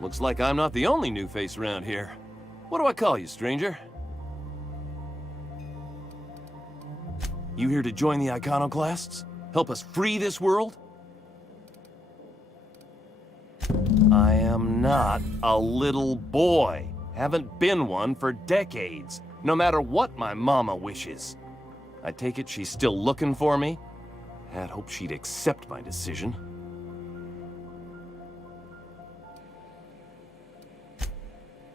Looks like I'm not the only new face around here. What do I call you, stranger? You here to join the Iconoclasts? Help us free this world? I am not a little boy. Haven't been one for decades, no matter what my mama wishes. I take it she's still looking for me? Had hoped she'd accept my decision.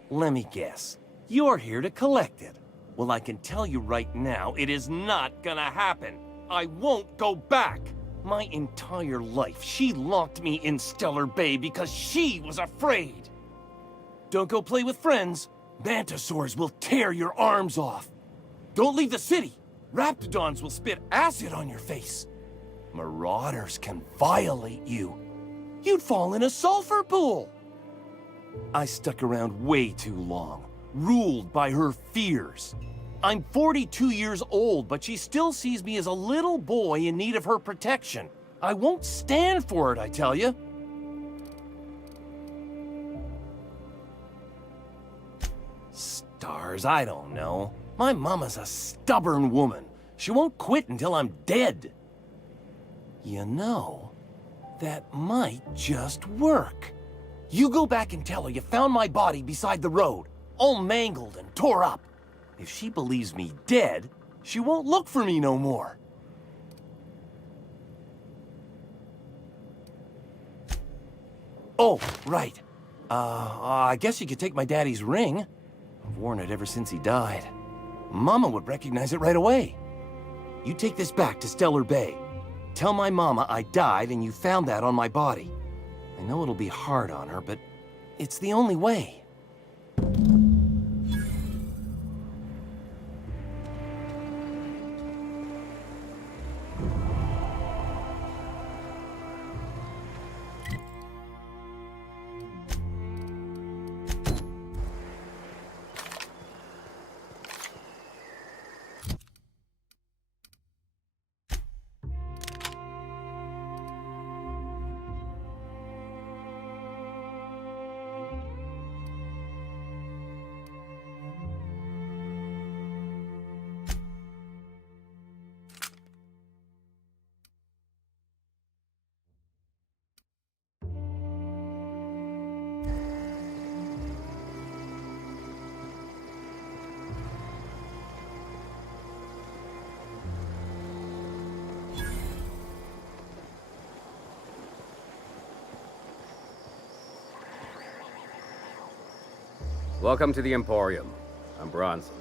Let me guess. You're here to collect it. Well, I can tell you right now, it is not gonna happen. I won't go back. My entire life, she locked me in Stellar Bay because she was afraid. Don't go play with friends. Mantisaurs will tear your arms off. Don't leave the city. Raptidons will spit acid on your face. Marauders can violate you. You'd fall in a sulfur pool. I stuck around way too long, ruled by her fears. I'm 42 years old, but she still sees me as a little boy in need of her protection. I won't stand for it, I tell you. Stars, I don't know. My mama's a stubborn woman. She won't quit until I'm dead. You know, that might just work. You go back and tell her you found my body beside the road, all mangled and tore up. If she believes me dead, she won't look for me no more. Oh, right. I guess you could take my daddy's ring. I've worn it ever since he died. Mama would recognize it right away. You take this back to Stellar Bay. Tell my mama I died and you found that on my body. I know it'll be hard on her, but it's the only way. Welcome to the Emporium. I'm Bronson.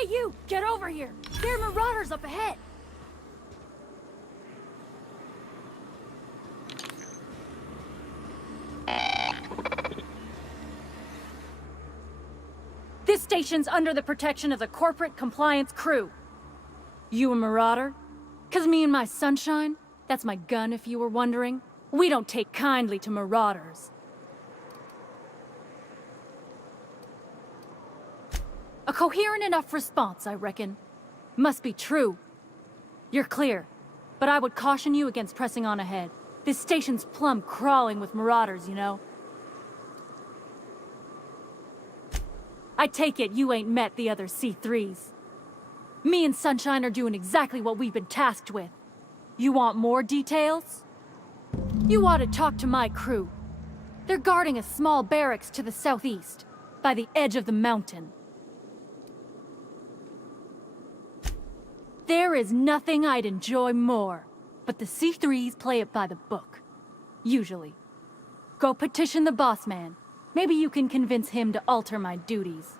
Hey, you! Get over here! There are marauders up ahead! This station's under the protection of the corporate compliance crew. You a marauder? 'Cause me and my sunshine, that's my gun if you were wondering, we don't take kindly to marauders. A coherent enough response, I reckon. Must be true. You're clear, but I would caution you against pressing on ahead. This station's plumb crawling with marauders, you know. I take it you ain't met the other C3s. Me and Sunshine are doing exactly what we've been tasked with. You want more details? You ought to talk to my crew. They're guarding a small barracks to the southeast, by the edge of the mountain. There is nothing I'd enjoy more, but the C3s play it by the book. Usually. Go petition the boss man. Maybe you can convince him to alter my duties.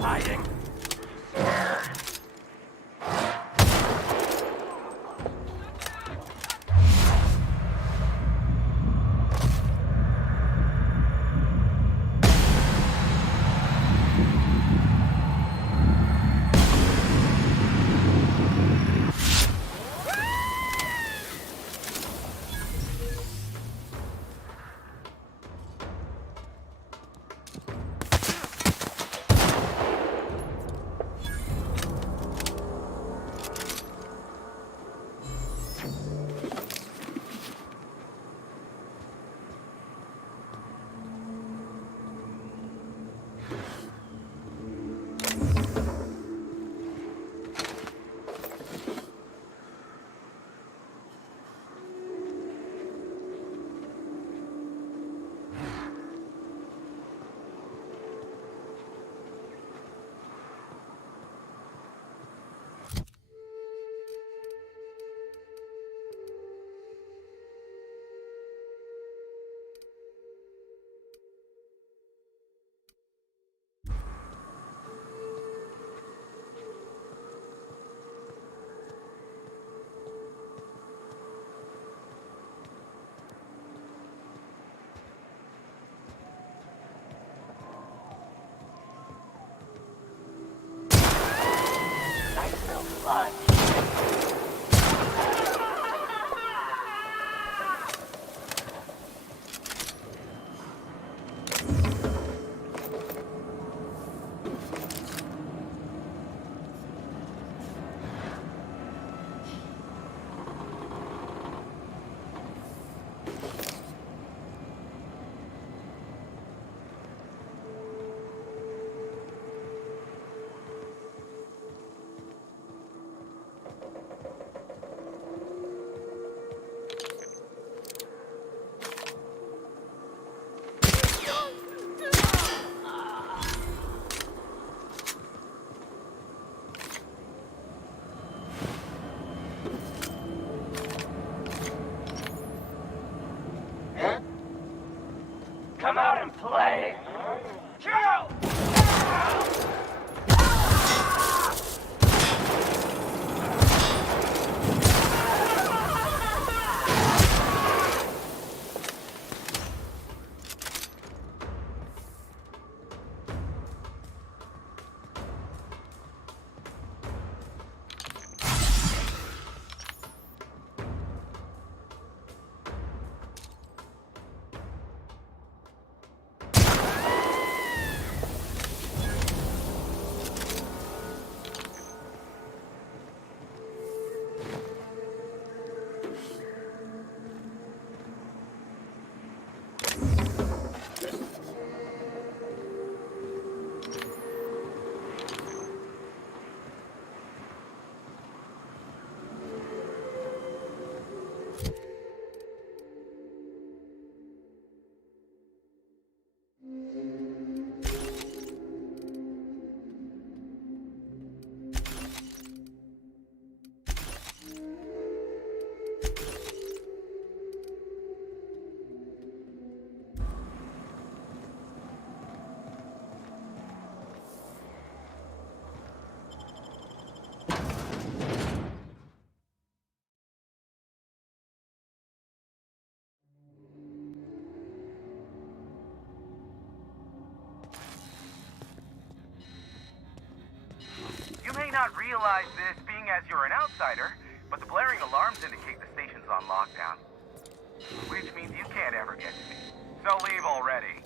Hiding. Come out and play! Joe! realize this being as you're an outsider, but the blaring alarms indicate the station's on lockdown. Which means you can't ever get to me. So leave already.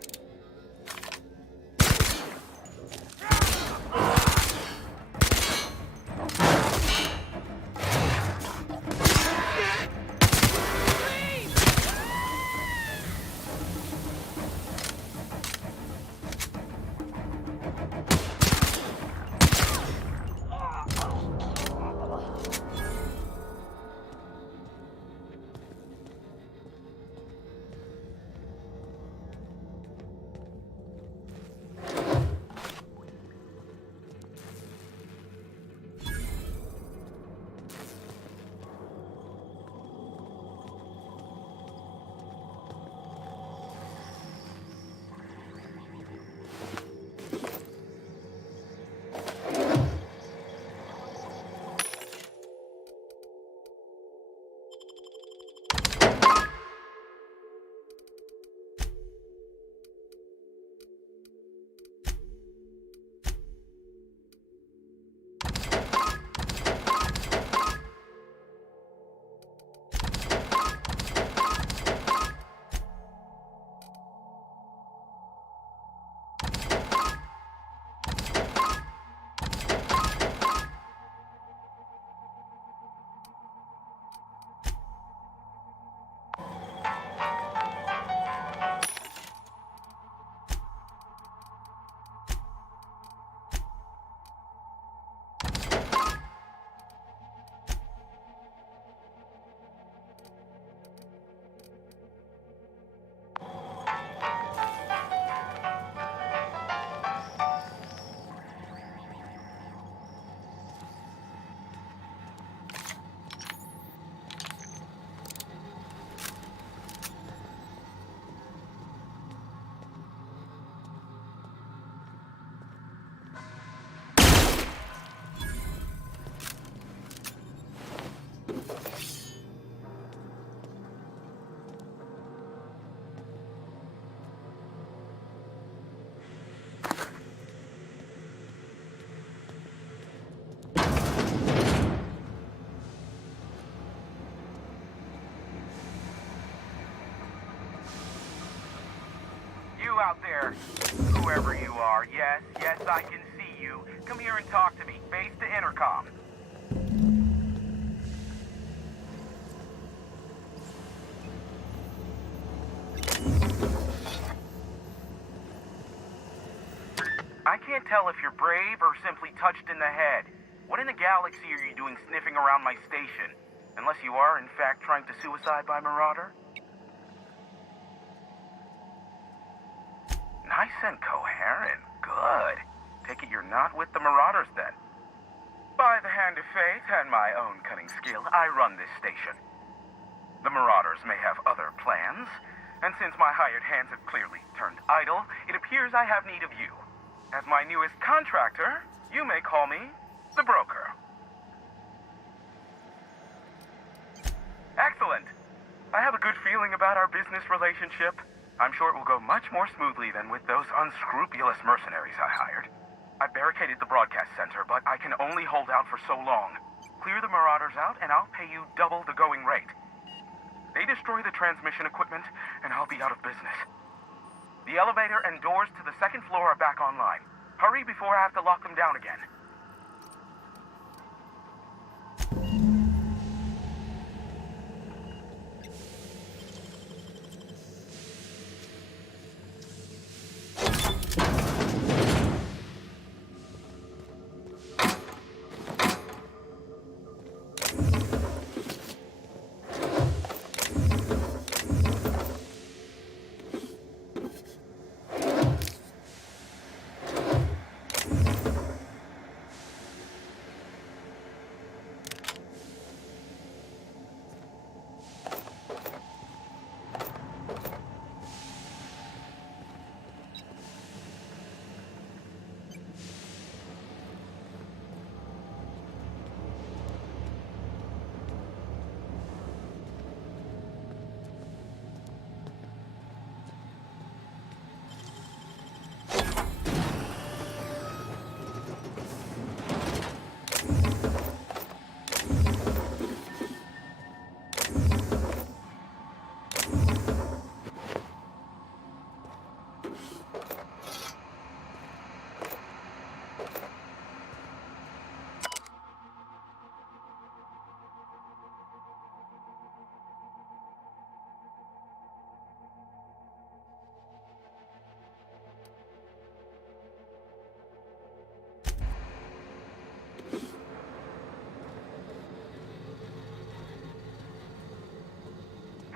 Out there, whoever you are, yes, I can see you. Come here and talk to me. Base to intercom. I can't tell if you're brave or simply touched in the head. What in the galaxy are you doing sniffing around my station? Unless you are, in fact, trying to suicide by Marauder? Nice and coherent. Good. Take it you're not with the Marauders, then. By the hand of fate and my own cunning skill, I run this station. The Marauders may have other plans, and since my hired hands have clearly turned idle, it appears I have need of you. As my newest contractor, you may call me the Broker. Excellent. I have a good feeling about our business relationship. I'm sure it will go much more smoothly than with those unscrupulous mercenaries I hired. I barricaded the broadcast center, but I can only hold out for so long. Clear the Marauders out, and I'll pay you double the going rate. They destroy the transmission equipment, and I'll be out of business. The elevator and doors to the second floor are back online. Hurry before I have to lock them down again.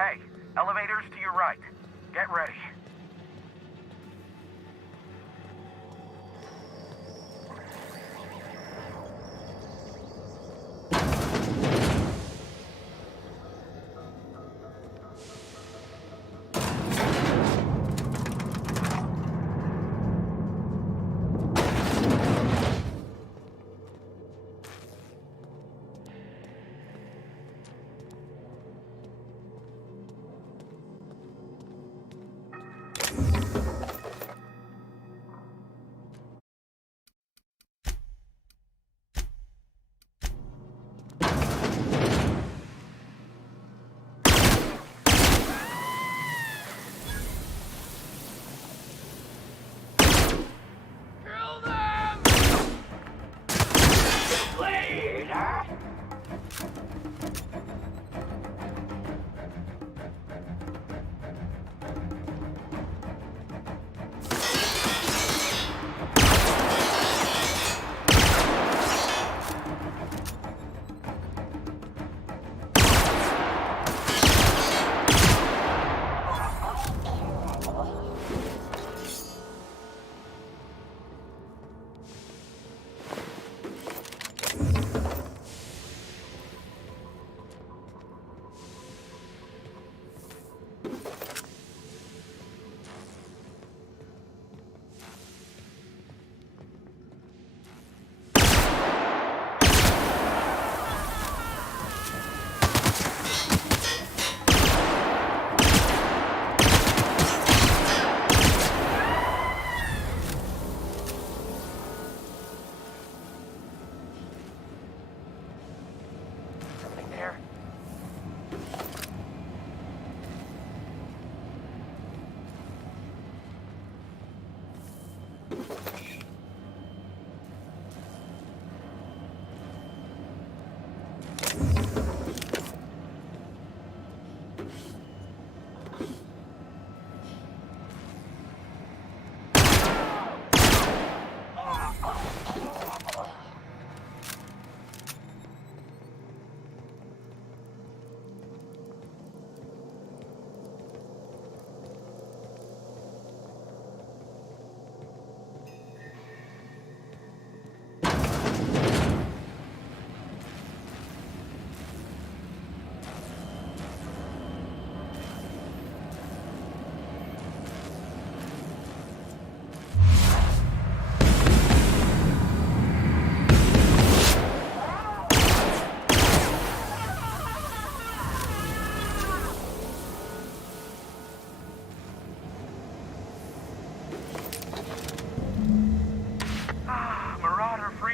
Hey, elevators to your right. Get ready.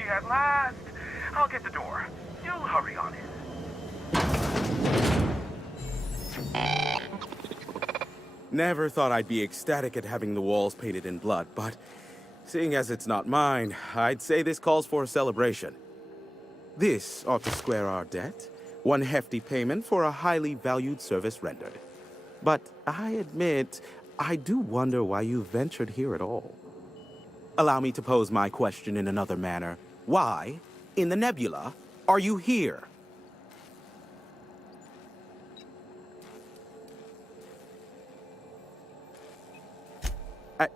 At last! I'll get the door. You hurry on in. Never thought I'd be ecstatic at having the walls painted in blood, but seeing as it's not mine, I'd say this calls for a celebration. This ought to square our debt. One hefty payment for a highly valued service rendered. But I admit, I do wonder why you ventured here at all. Allow me to pose my question in another manner. Why, in the nebula, are you here?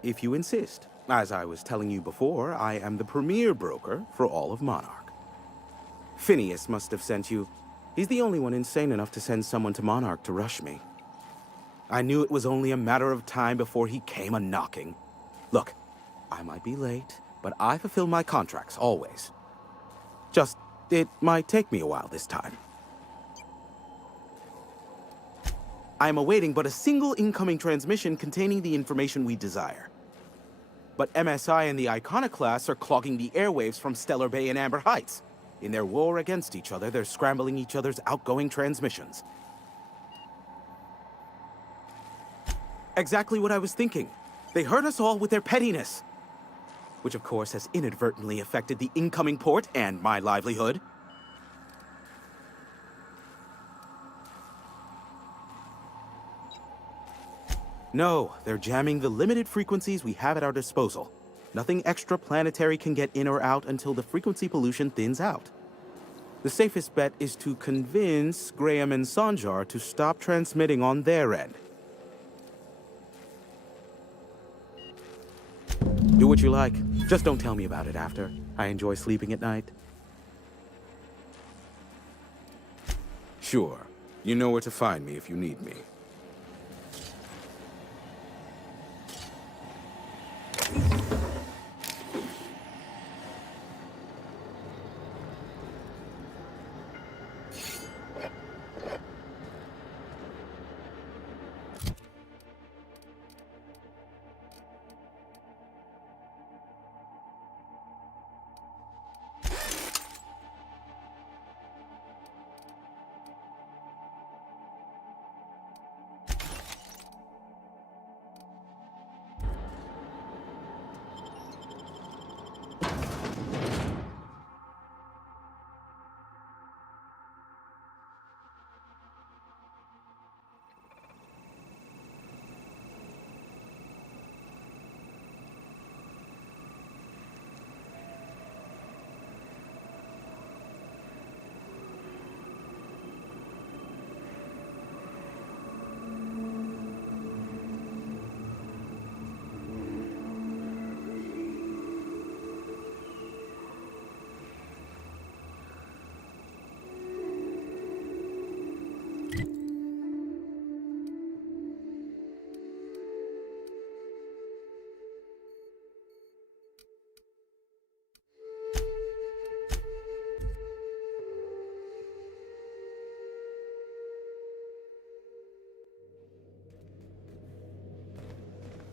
If you insist. As I was telling you before, I am the premier broker for all of Monarch. Phineas must have sent you. He's the only one insane enough to send someone to Monarch to rush me. I knew it was only a matter of time before he came a-knocking. Look, I might be late, but I fulfill my contracts, always. Just, it might take me a while this time. I am awaiting but a single incoming transmission containing the information we desire. But MSI and the Iconoclasts are clogging the airwaves from Stellar Bay and Amber Heights. In their war against each other, they're scrambling each other's outgoing transmissions. Exactly what I was thinking. They hurt us all with their pettiness. Which of course has inadvertently affected the incoming port and my livelihood. No, they're jamming the limited frequencies we have at our disposal. Nothing extraplanetary can get in or out until the frequency pollution thins out. The safest bet is to convince Graham and Sanjar to stop transmitting on their end. Do what you like. Just don't tell me about it after. I enjoy sleeping at night. Sure. You know where to find me if you need me.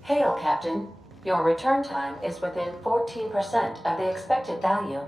Hail, Captain. Your return time is within 14% of the expected value.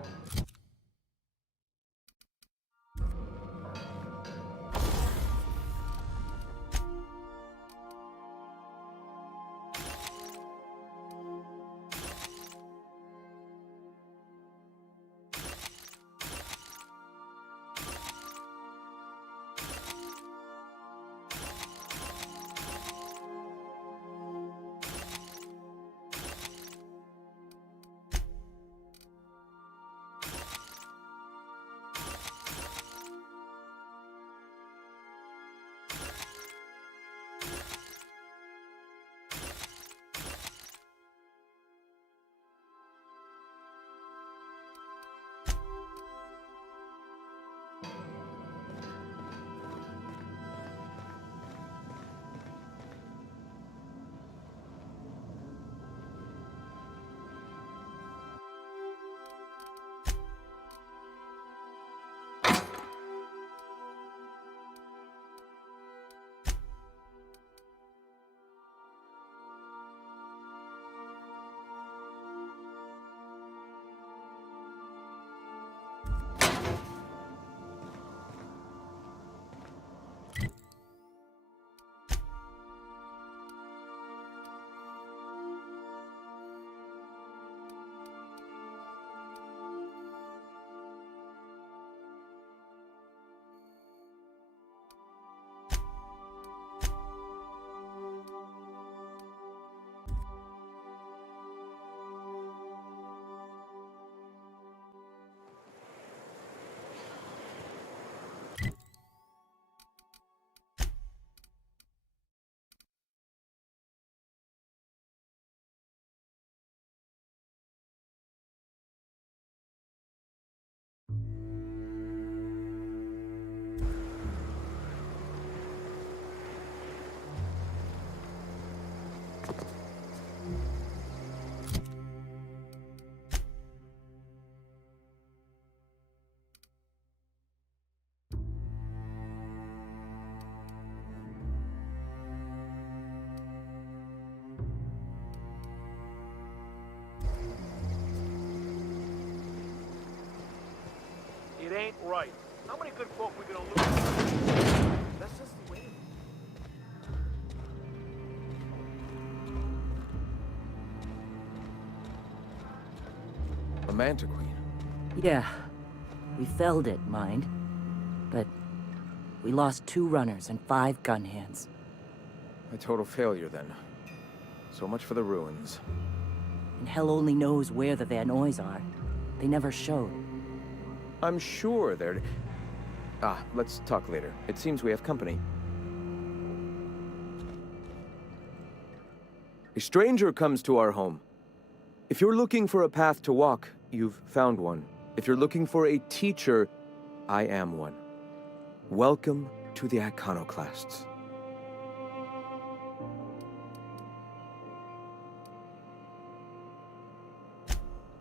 It ain't right. How many good folk we gonna lose? That's just the way it is. The Manta Queen. Yeah. We felled it, mind. But we lost 2 runners and 5 gun hands. A total failure, then. So much for the ruins. And hell only knows where the Van Nuys are. They never showed. I'm sure they're... Ah, let's talk later. It seems we have company. A stranger comes to our home. If you're looking for a path to walk, you've found one. If you're looking for a teacher, I am one. Welcome to the Iconoclasts.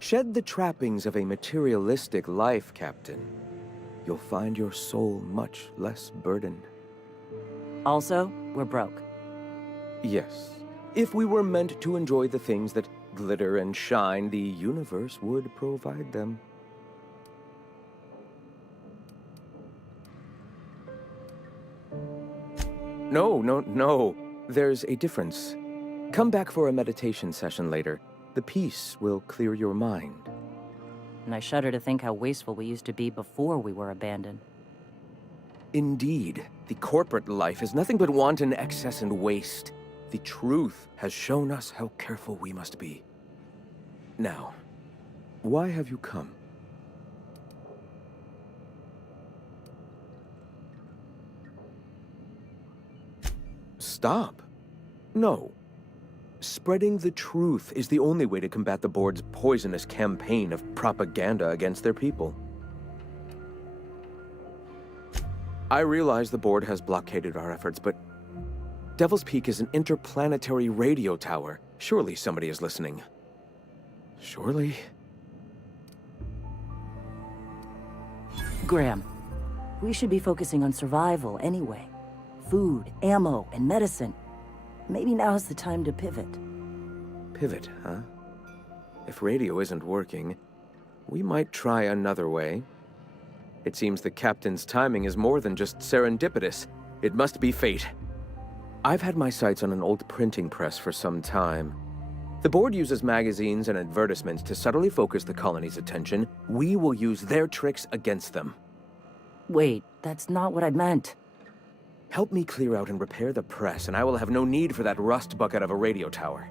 Shed the trappings of a materialistic life, Captain. You'll find your soul much less burdened. Also, we're broke. Yes. If we were meant to enjoy the things that glitter and shine, the universe would provide them. No. There's a difference. Come back for a meditation session later. The peace will clear your mind. And I shudder to think how wasteful we used to be before we were abandoned. Indeed, the corporate life is nothing but wanton excess and waste. The truth has shown us how careful we must be. Now, why have you come? Stop. No. Spreading the truth is the only way to combat the board's poisonous campaign of propaganda against their people. I realize the board has blockaded our efforts, but Devil's Peak is an interplanetary radio tower. Surely somebody is listening. Surely? Graham, we should be focusing on survival anyway. Food, ammo, and medicine. Maybe now's the time to pivot. Pivot, huh? If radio isn't working, we might try another way. It seems the captain's timing is more than just serendipitous. It must be fate. I've had my sights on an old printing press for some time. The board uses magazines and advertisements to subtly focus the colony's attention. We will use their tricks against them. Wait, that's not what I meant. Help me clear out and repair the press, and I will have no need for that rust bucket of a radio tower.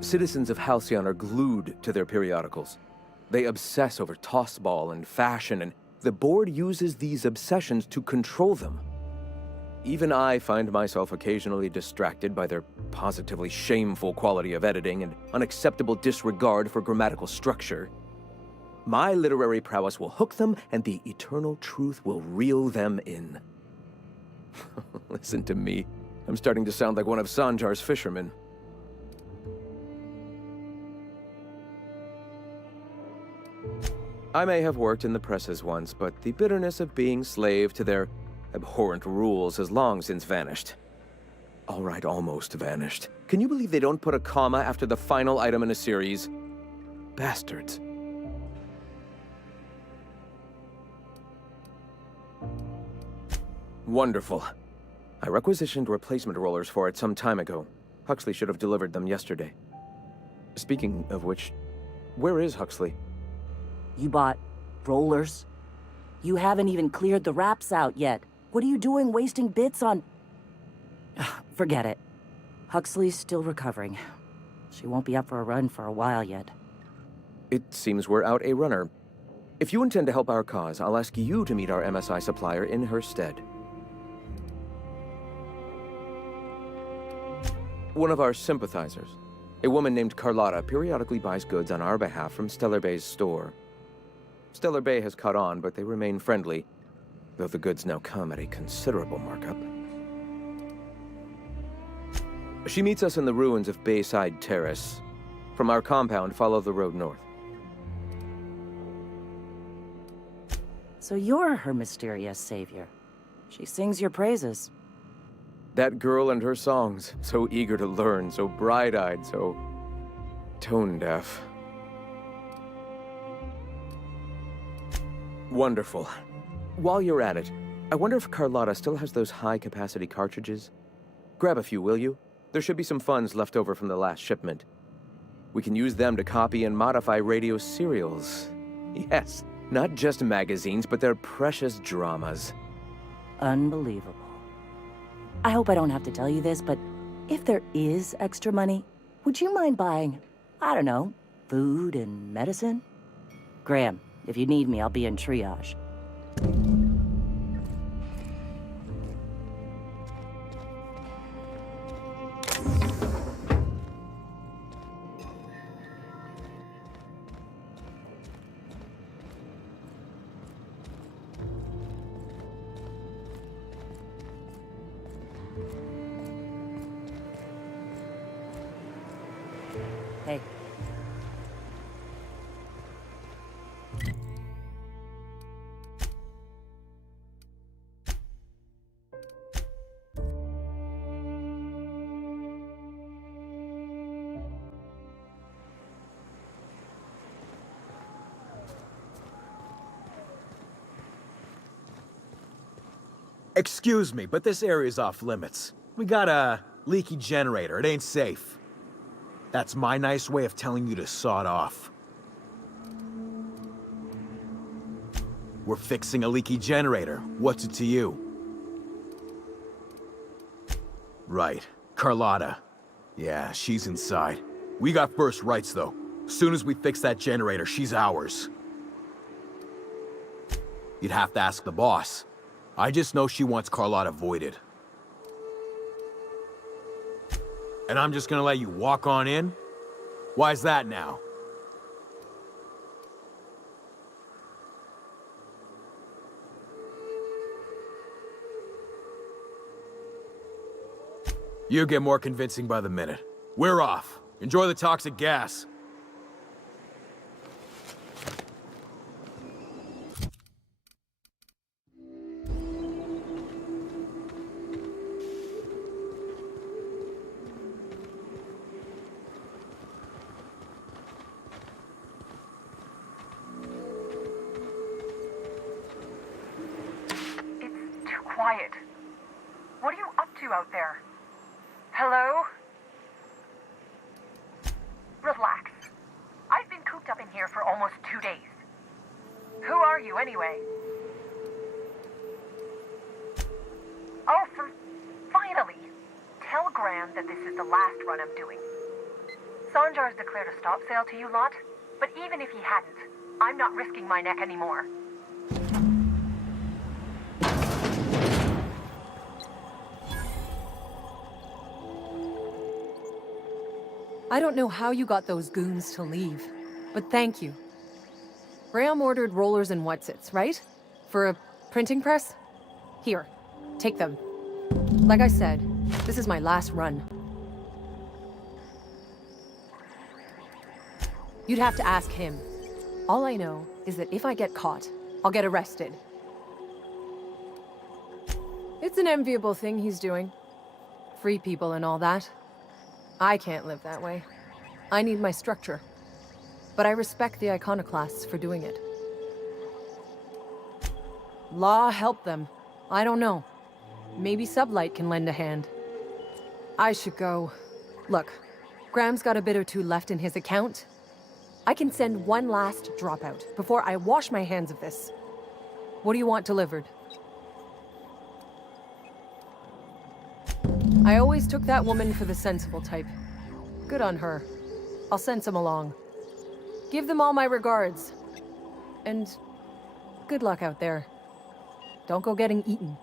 Citizens of Halcyon are glued to their periodicals. They obsess over tossball and fashion, and the board uses these obsessions to control them. Even I find myself occasionally distracted by their positively shameful quality of editing and unacceptable disregard for grammatical structure. My literary prowess will hook them, and the eternal truth will reel them in. Listen to me. I'm starting to sound like one of Sanjar's fishermen. I may have worked in the presses once, but the bitterness of being slave to their abhorrent rules has long since vanished. All right, almost vanished. Can you believe they don't put a comma after the final item in a series? Bastards. Wonderful. I requisitioned replacement rollers for it some time ago. Huxley should have delivered them yesterday. Speaking of which, where is Huxley? You bought rollers? You haven't even cleared the wraps out yet. What are you doing wasting bits on... Forget it. Huxley's still recovering. She won't be up for a run for a while yet. It seems we're out a runner. If you intend to help our cause, I'll ask you to meet our MSI supplier in her stead. One of our sympathizers, a woman named Carlotta, periodically buys goods on our behalf from Stellar Bay's store. Stellar Bay has caught on, but they remain friendly, though the goods now come at a considerable markup. She meets us in the ruins of Bayside Terrace. From our compound, follow the road north. So you're her mysterious savior. She sings your praises. That girl and her songs, so eager to learn, so bright-eyed, so tone-deaf. Wonderful. While you're at it, I wonder if Carlotta still has those high-capacity cartridges? Grab a few, will you? There should be some funds left over from the last shipment. We can use them to copy and modify radio serials. Yes, not just magazines, but their precious dramas. Unbelievable. I hope I don't have to tell you this, but if there is extra money, Would you mind buying, I don't know, food and medicine? Graham, if you need me, I'll be in triage. Hey. Excuse me, but this area's off limits. We got a leaky generator. It ain't safe. That's my nice way of telling you to sod off. We're fixing a leaky generator. What's it to you? Right. Carlotta. Yeah, she's inside. We got first rights, though. Soon as we fix that generator, she's ours. You'd have to ask the boss. I just know she wants Carlotta voided. And I'm just gonna let you walk on in? Why's that now? You get more convincing by the minute. We're off. Enjoy the toxic gas. Quiet. What are you up to out there? Hello? Relax. I've been cooped up in here for almost 2 days. Who are you, anyway? Oh, finally! Tell Graham that this is the last run I'm doing. Sanjar's declared a stop sale to you lot, but even if he hadn't, I'm not risking my neck anymore. I don't know how you got those goons to leave, but thank you. Graham ordered rollers and whatsits, right? For a printing press? Here, take them. Like I said, this is my last run. You'd have to ask him. All I know is that if I get caught, I'll get arrested. It's an enviable thing he's doing. Free people and all that. I can't live that way. I need my structure. But I respect the iconoclasts for doing it. Law help them. I don't know. Maybe Sublight can lend a hand. I should go. Look, Graham's got a bit or two left in his account. I can send one last dropout before I wash my hands of this. What do you want delivered? I always took that woman for the sensible type. Good on her. I'll send some along. Give them all my regards. And good luck out there. Don't go getting eaten.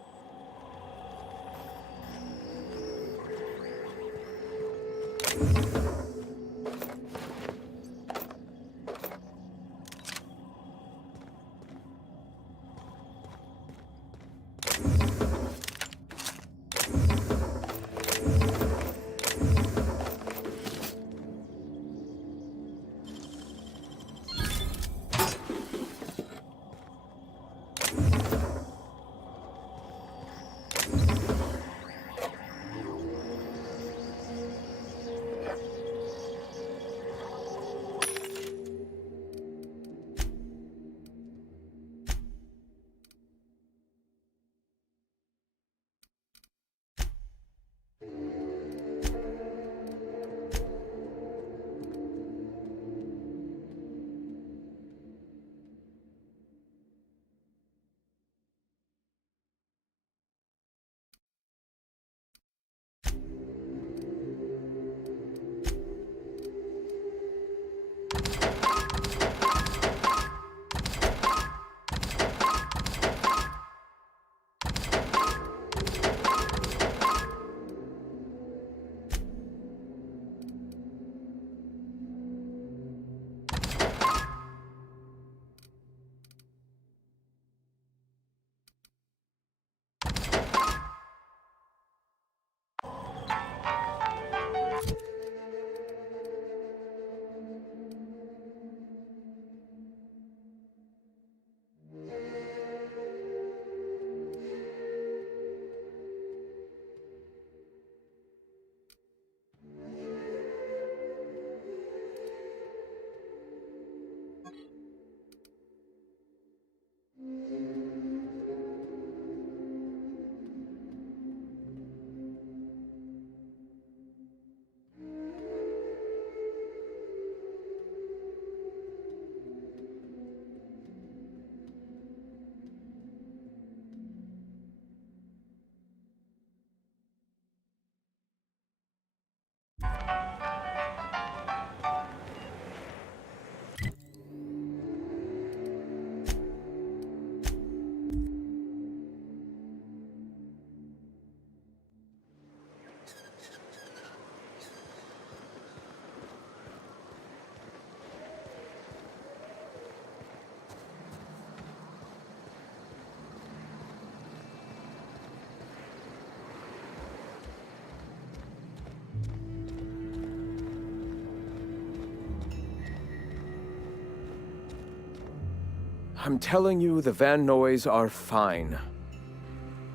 I'm telling you, the Van Noys are fine.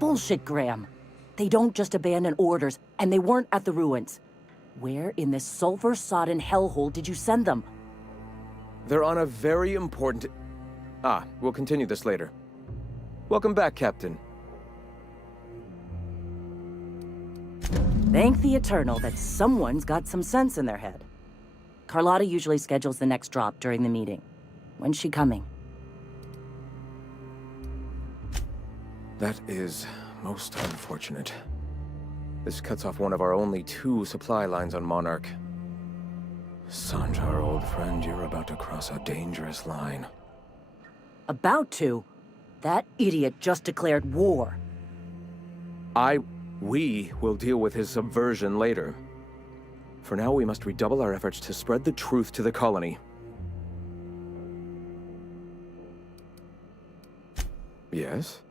Bullshit, Graham. They don't just abandon orders, and they weren't at the ruins. Where in this sulfur-sodden hellhole did you send them? They're on a very important... we'll continue this later. Welcome back, Captain. Thank the Eternal that someone's got some sense in their head. Carlotta usually schedules the next drop during the meeting. When's she coming? That is most unfortunate. This cuts off one of our only 2 supply lines on Monarch. Sanjar, old friend, you're about to cross a dangerous line. About to? That idiot just declared war. We will deal with his subversion later. For now, we must redouble our efforts to spread the truth to the colony. Yes?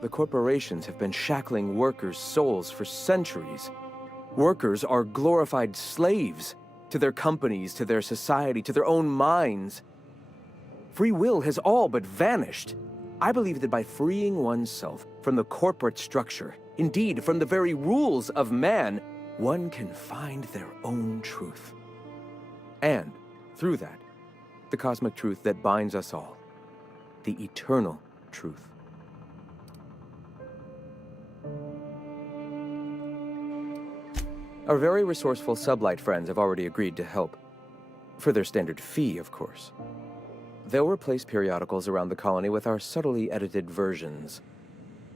The corporations have been shackling workers' souls for centuries. Workers are glorified slaves to their companies, to their society, to their own minds. Free will has all but vanished. I believe that by freeing oneself from the corporate structure, indeed from the very rules of man, one can find their own truth. And, through that, the cosmic truth that binds us all. The eternal truth. Our very resourceful Sublight friends have already agreed to help. For their standard fee, of course. They'll replace periodicals around the colony with our subtly edited versions.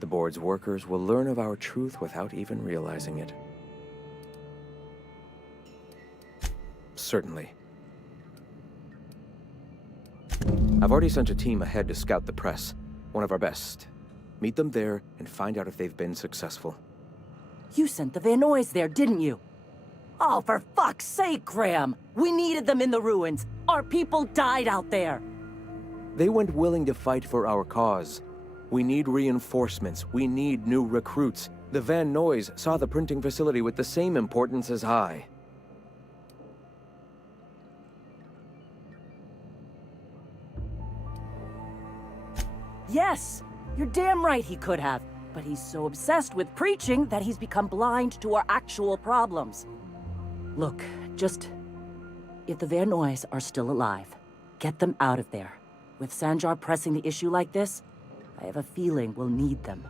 The board's workers will learn of our truth without even realizing it. Certainly. I've already sent a team ahead to scout the press. One of our best. Meet them there and find out if they've been successful. You sent the Van Noys there, didn't you? Oh, for fuck's sake, Graham! We needed them in the ruins! Our people died out there! They went willing to fight for our cause. We need reinforcements. We need new recruits. The Van Noys saw the printing facility with the same importance as I. Yes! You're damn right he could have. But he's so obsessed with preaching that he's become blind to our actual problems. Look, if the Van Noys are still alive, get them out of there. With Sanjar pressing the issue like this, I have a feeling we'll need them.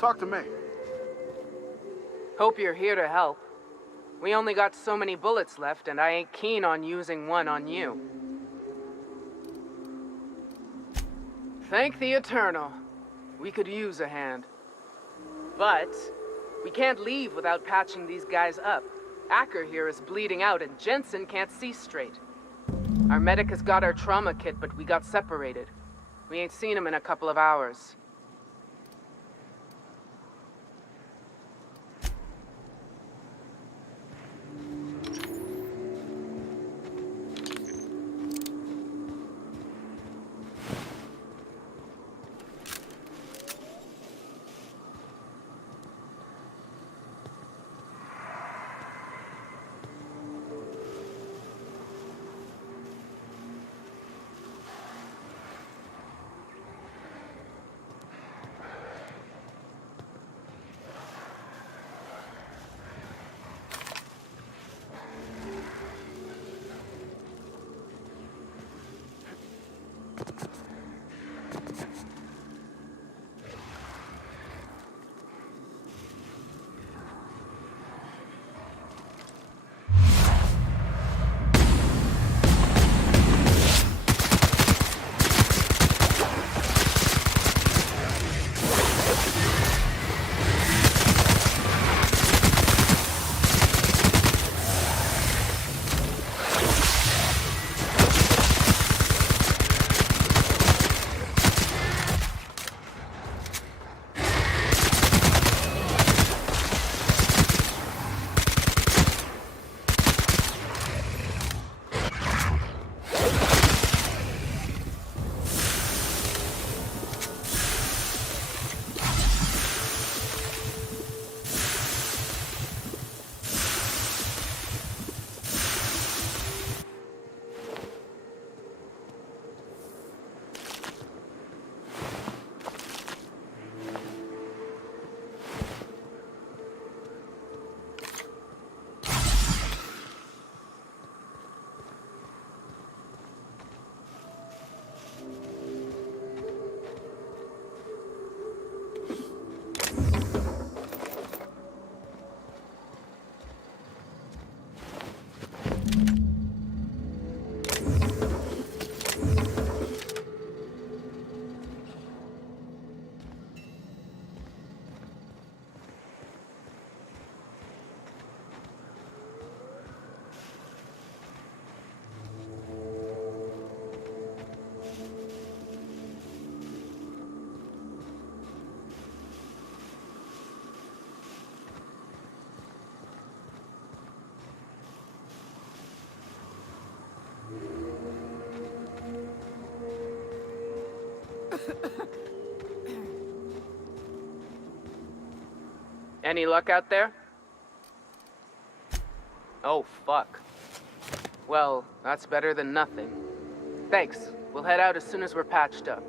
Talk to me. Hope you're here to help. We only got so many bullets left, and I ain't keen on using one on you. Thank the Eternal. We could use a hand. But we can't leave without patching these guys up. Acker here is bleeding out, and Jensen can't see straight. Our medic has got our trauma kit, but we got separated. We ain't seen him in a couple of hours. Any luck out there? Oh, fuck. Well, that's better than nothing. Thanks. We'll head out as soon as we're patched up.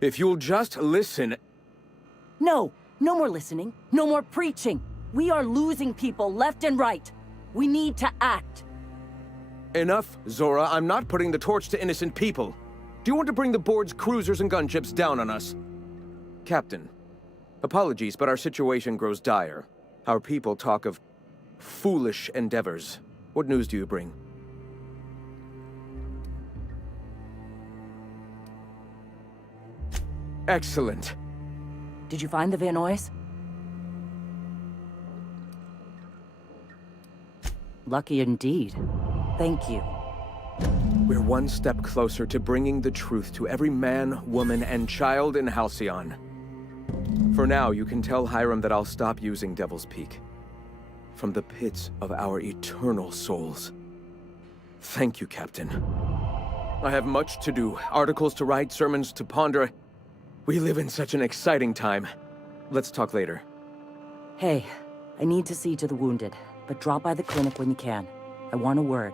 If you'll just listen... No, no more listening. No more preaching. We are losing people left and right. We need to act. Enough, Zora. I'm not putting the torch to innocent people. Do you want to bring the board's cruisers and gunships down on us? Captain, apologies, but our situation grows dire. Our people talk of foolish endeavors. What news do you bring? Excellent. Did you find the Vanoys? Lucky indeed. Thank you. We're one step closer to bringing the truth to every man, woman, and child in Halcyon. For now, you can tell Hiram that I'll stop using Devil's Peak. From the pits of our eternal souls. Thank you, Captain. I have much to do. Articles to write, sermons to ponder. We live in such an exciting time. Let's talk later. Hey, I need to see to the wounded, but drop by the clinic when you can. I want a word.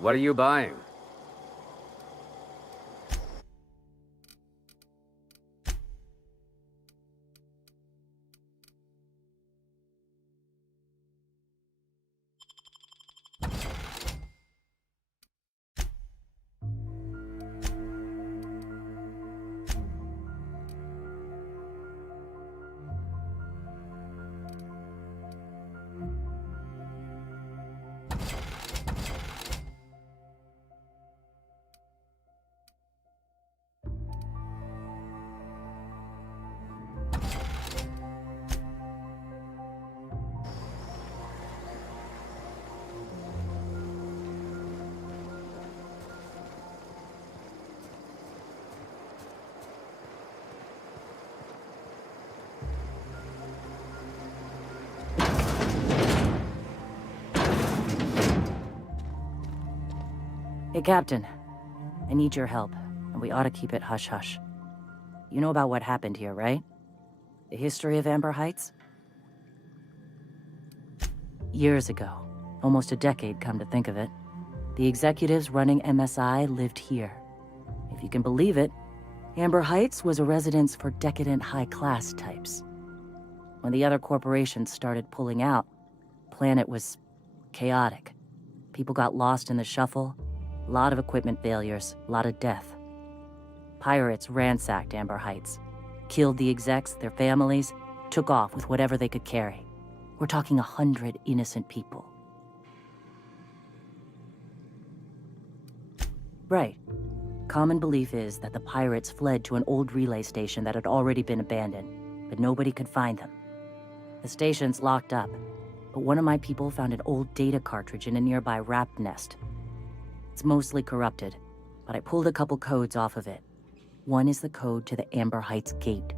What are you buying? Hey, Captain. I need your help, and we ought to keep it hush-hush. You know about what happened here, right? The history of Amber Heights? Years ago, almost a decade come to think of it, the executives running MSI lived here. If you can believe it, Amber Heights was a residence for decadent high-class types. When the other corporations started pulling out, the planet was chaotic. People got lost in the shuffle, a lot of equipment failures, a lot of death. Pirates ransacked Amber Heights, killed the execs, their families, took off with whatever they could carry. We're talking 100 innocent people. Right. Common belief is that the pirates fled to an old relay station that had already been abandoned, but nobody could find them. The station's locked up, but one of my people found an old data cartridge in a nearby rap nest. It's mostly corrupted, but I pulled a couple codes off of it. One is the code to the Amber Heights gate.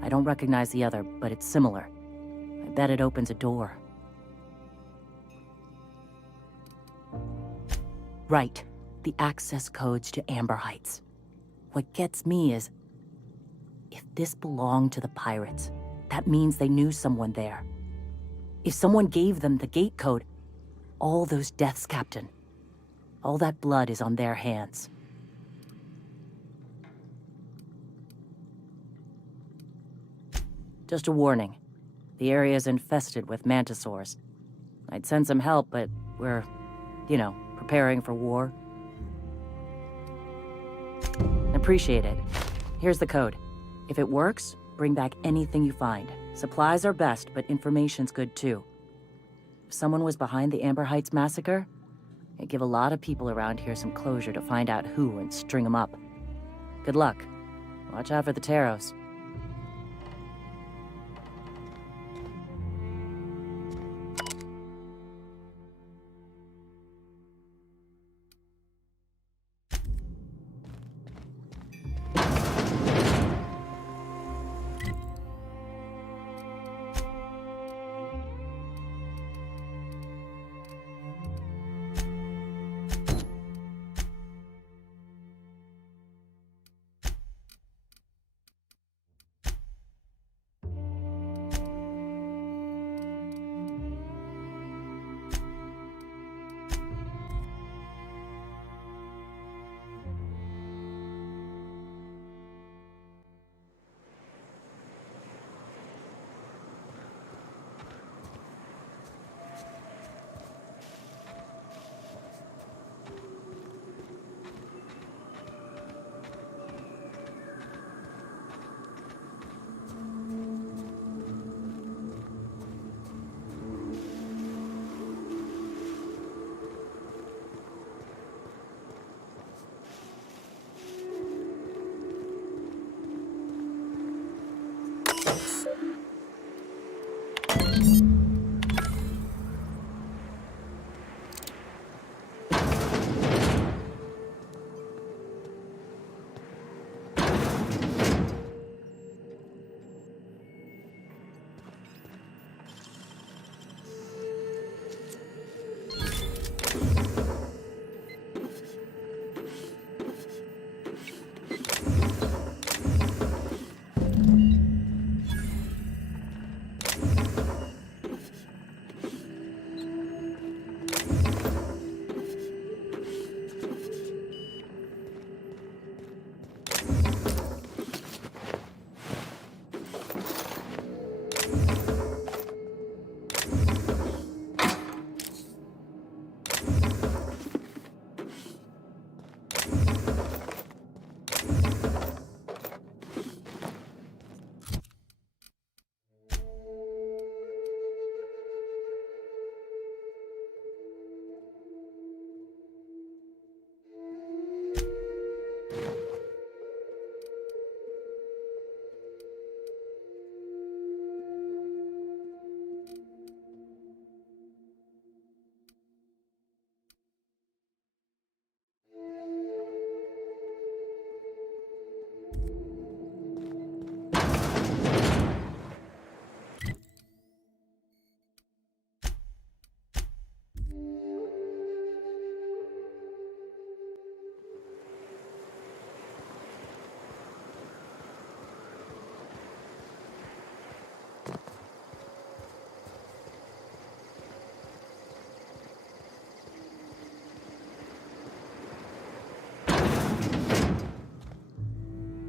I don't recognize the other, but it's similar. I bet it opens a door. Right. The access codes to Amber Heights. What gets me is, if this belonged to the pirates, that means they knew someone there. If someone gave them the gate code, all those deaths, Captain, all that blood is on their hands. Just a warning. The area is infested with mantisaurs. I'd send some help, but we're, preparing for war. Appreciate it. Here's the code. If it works, bring back anything you find. Supplies are best, but information's good too. If someone was behind the Amber Heights massacre, it'd give a lot of people around here some closure to find out who and string them up. Good luck. Watch out for the Taros.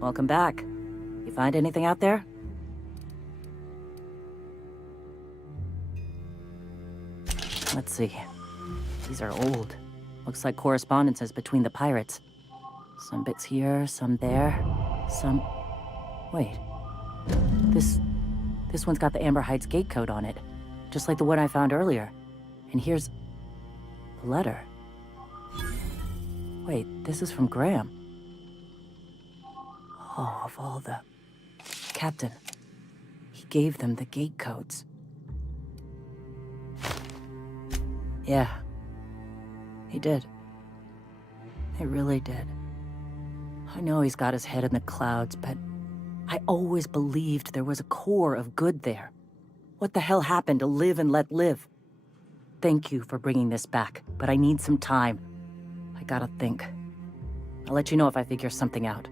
Welcome back. You find anything out there? Let's see. These are old. Looks like correspondences between the pirates. Some bits here, some there, some... Wait. This one's got the Amber Heights gate code on it, just like the one I found earlier. And here's a letter. Wait, this is from Graham. Oh, of all the... Captain. He gave them the gate codes. Yeah. He did. He really did. I know he's got his head in the clouds, but I always believed there was a core of good there. What the hell happened to live and let live? Thank you for bringing this back, but I need some time. I gotta think. I'll let you know if I figure something out.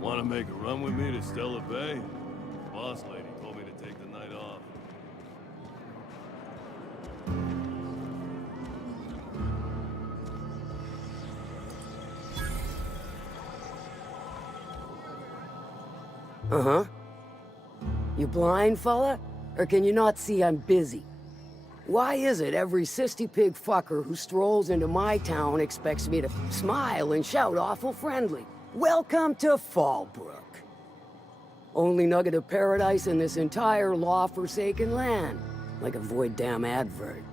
Want to make a run with me to Stella Bay? The boss lady told me to take the night off. Uh-huh. You blind, fella? Or can you not see I'm busy? Why is it every sissy pig fucker who strolls into my town expects me to smile and shout awful friendly? Welcome to Fallbrook. Only nugget of paradise in this entire law-forsaken land. Like a void damn advert.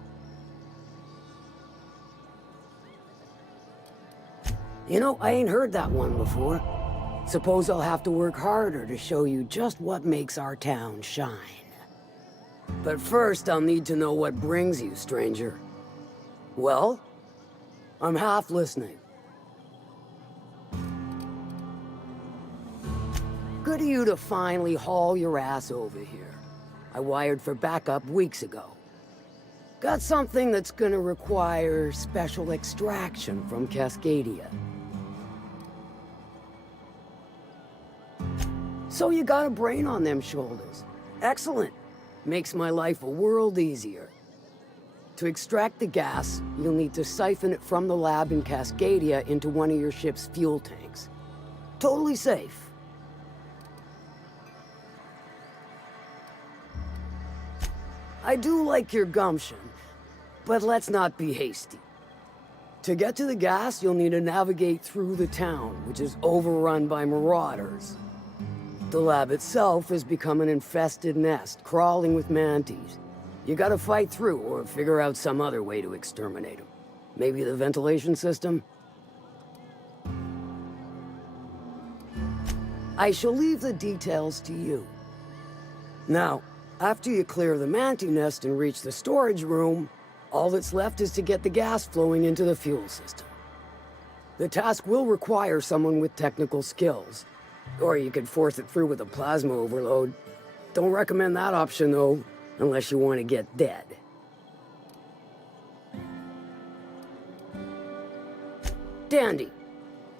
You know, I ain't heard that one before. Suppose I'll have to work harder to show you just what makes our town shine. But first, I'll need to know what brings you, stranger. Well? I'm half listening. Good of you to finally haul your ass over here. I wired for backup weeks ago. Got something that's gonna require special extraction from Cascadia. So you got a brain on them shoulders. Excellent. Makes my life a world easier. To extract the gas, you'll need to siphon it from the lab in Cascadia into one of your ship's fuel tanks. Totally safe. I do like your gumption, but let's not be hasty. To get to the gas, you'll need to navigate through the town, which is overrun by marauders. The lab itself has become an infested nest, crawling with mantis. You gotta fight through or figure out some other way to exterminate them. Maybe the ventilation system? I shall leave the details to you. Now, after you clear the mantis nest and reach the storage room, all that's left is to get the gas flowing into the fuel system. The task will require someone with technical skills, or you could force it through with a plasma overload. Don't recommend that option, though, unless you want to get dead. Dandy.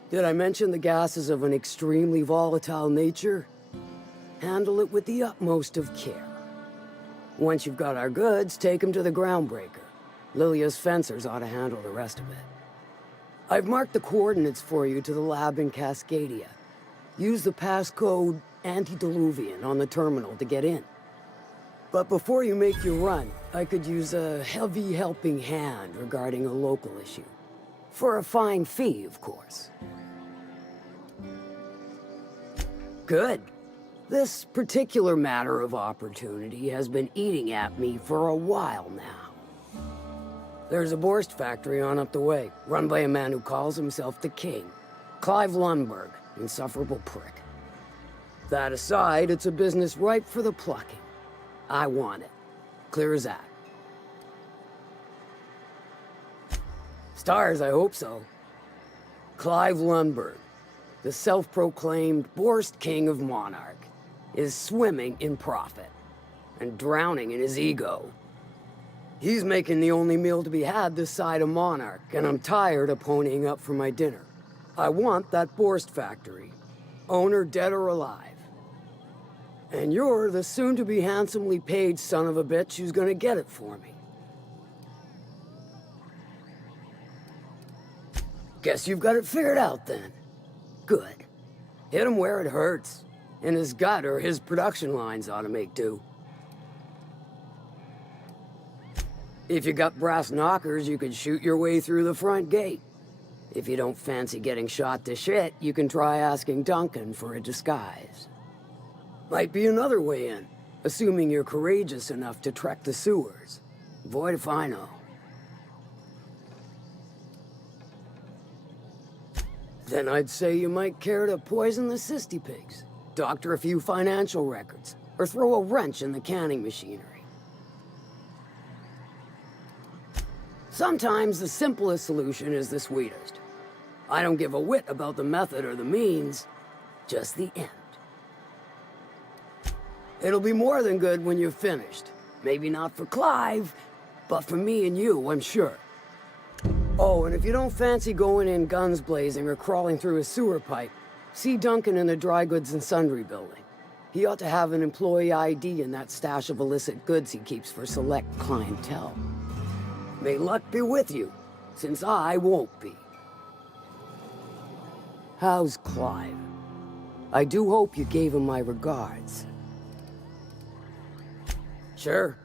Did I mention the gas is of an extremely volatile nature? Handle it with the utmost of care. Once you've got our goods, take them to the groundbreaker. Lilia's fencers ought to handle the rest of it. I've marked the coordinates for you to the lab in Cascadia. Use the passcode Antediluvian on the terminal to get in. But before you make your run, I could use a heavy helping hand regarding a local issue. For a fine fee, of course. Good. This particular matter of opportunity has been eating at me for a while now. There's a Borst factory on up the way, run by a man who calls himself the King. Clive Lundberg, insufferable prick. That aside, it's a business ripe for the plucking. I want it. Clear as that. Stars, I hope so. Clive Lundberg, the self-proclaimed Borst King of Monarch, is swimming in profit and drowning in his ego. He's making the only meal to be had this side of Monarch, and I'm tired of ponying up for my dinner. I want that Borst factory, owner dead or alive. And you're the soon-to-be handsomely paid son of a bitch who's gonna get it for me. Guess you've got it figured out then. Good. Hit him where it hurts. In his gut, or his production lines ought to make do. If you got brass knockers, you could shoot your way through the front gate. If you don't fancy getting shot to shit, you can try asking Duncan for a disguise. Might be another way in, assuming you're courageous enough to trek the sewers. Void if I know. Then I'd say you might care to poison the cysty pigs, doctor a few financial records, or throw a wrench in the canning machinery. Sometimes the simplest solution is the sweetest. I don't give a whit about the method or the means, just the end. It'll be more than good when you've finished. Maybe not for Clive, but for me and you, I'm sure. Oh, and if you don't fancy going in guns blazing or crawling through a sewer pipe, see Duncan in the Dry Goods and Sundry building. He ought to have an employee ID in that stash of illicit goods he keeps for select clientele. May luck be with you, since I won't be. How's Clive? I do hope you gave him my regards. Sure.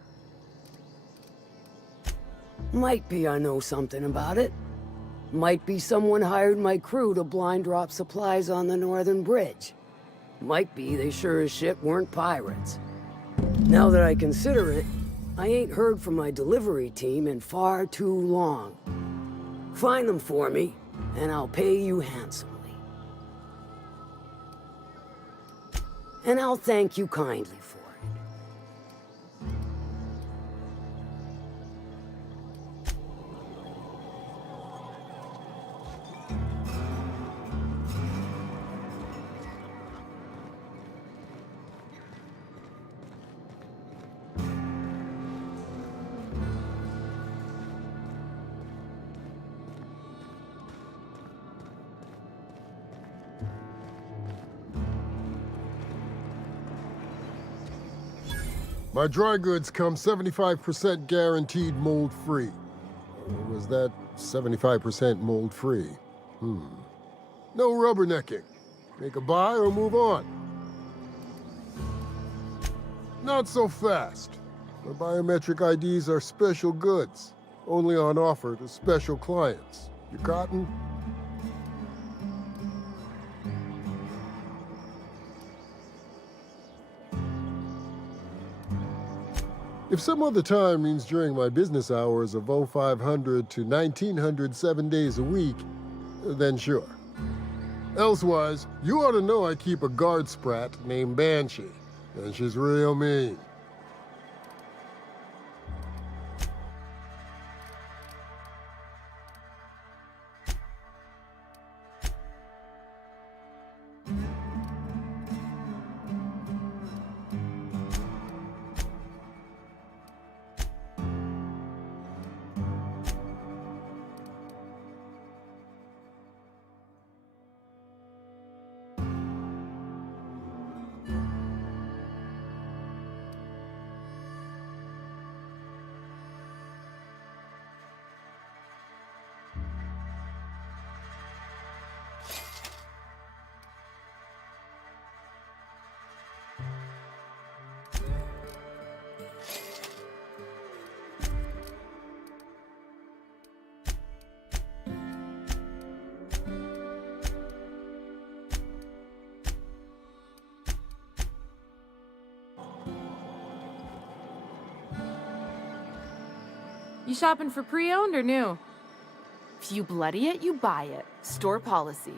Might be I know something about it. Might be someone hired my crew to blind drop supplies on the Northern Bridge. Might be they sure as shit weren't pirates. Now that I consider it, I ain't heard from my delivery team in far too long. Find them for me, and I'll pay you handsomely. And I'll thank you kindly for it. My dry goods come 75% guaranteed mold-free. Or was that 75% mold-free? No rubbernecking. Make a buy or move on. Not so fast. My biometric IDs are special goods, only on offer to special clients. You cotton? If some other time means during my business hours of 0500 to 1900 7 days a week, then sure. Elsewise, you ought to know I keep a guard sprat named Banshee, and she's real mean. You shopping for pre-owned or new? If you bloody it, you buy it. Store policy.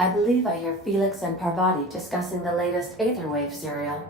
I believe I hear Felix and Parvati discussing the latest Aetherwave serial.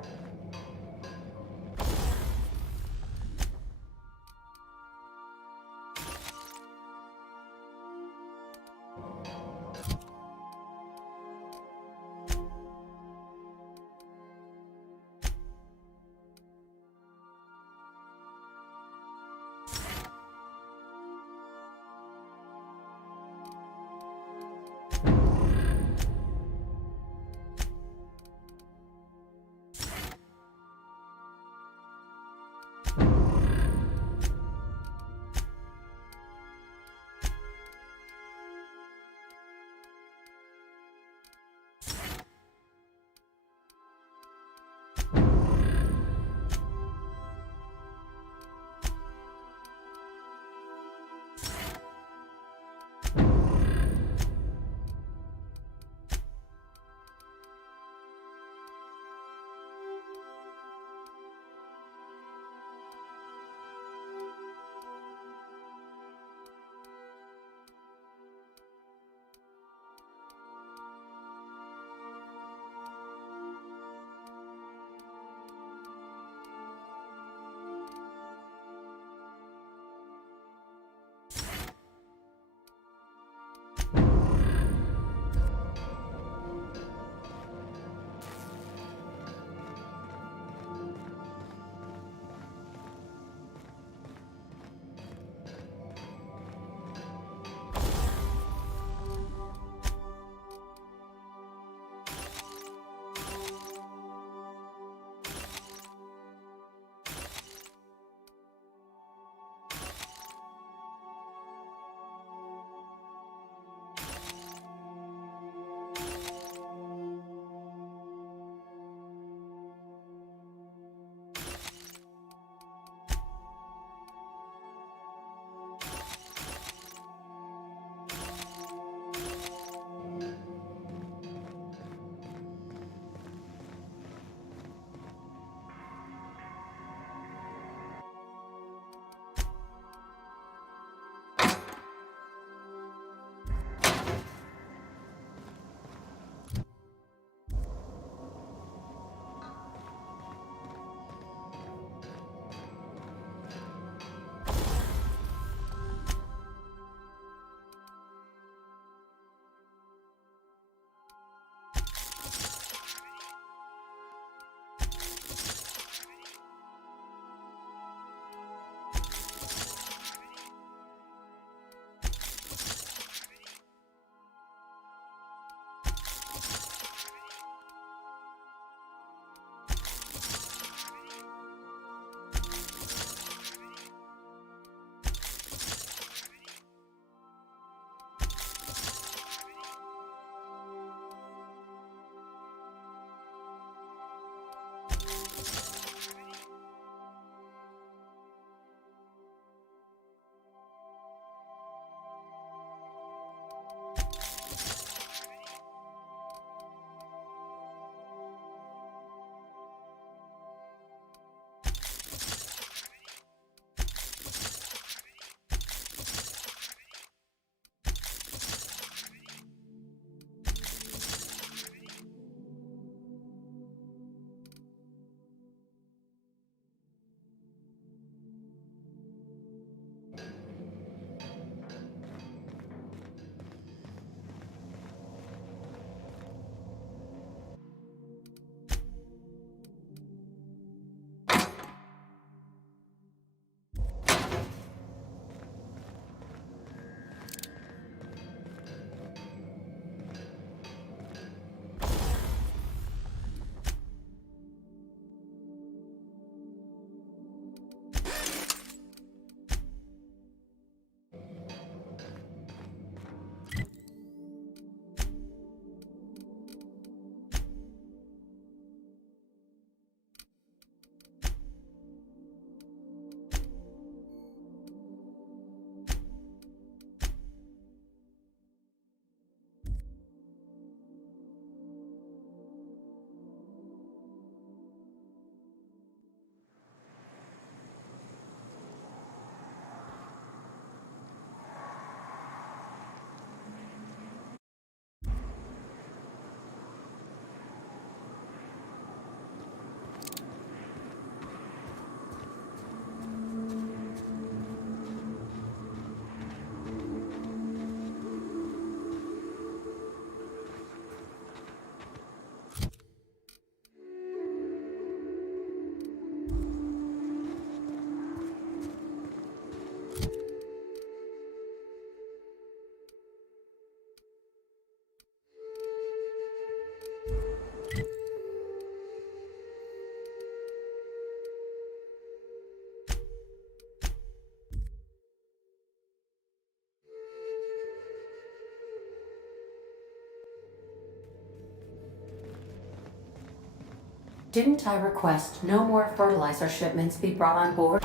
Didn't I request no more fertilizer shipments be brought on board?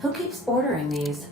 Who keeps ordering these?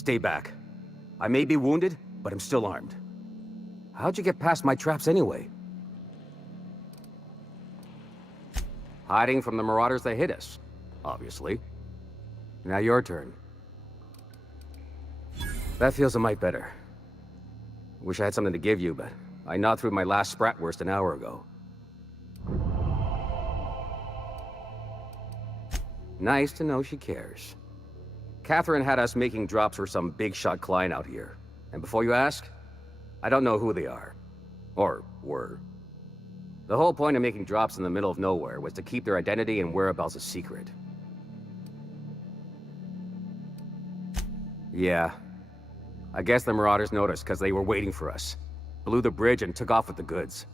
Stay back. I may be wounded, but I'm still armed. How'd you get past my traps anyway? Hiding from the marauders that hit us, obviously. Now your turn. That feels a mite better. Wish I had something to give you, but I gnawed through my last Spratwurst an hour ago. Nice to know she cares. Catherine had us making drops for some big-shot client out here. And before you ask, I don't know who they are. Or were. The whole point of making drops in the middle of nowhere was to keep their identity and whereabouts a secret. Yeah. I guess the Marauders noticed because they were waiting for us. Blew the bridge and took off with the goods.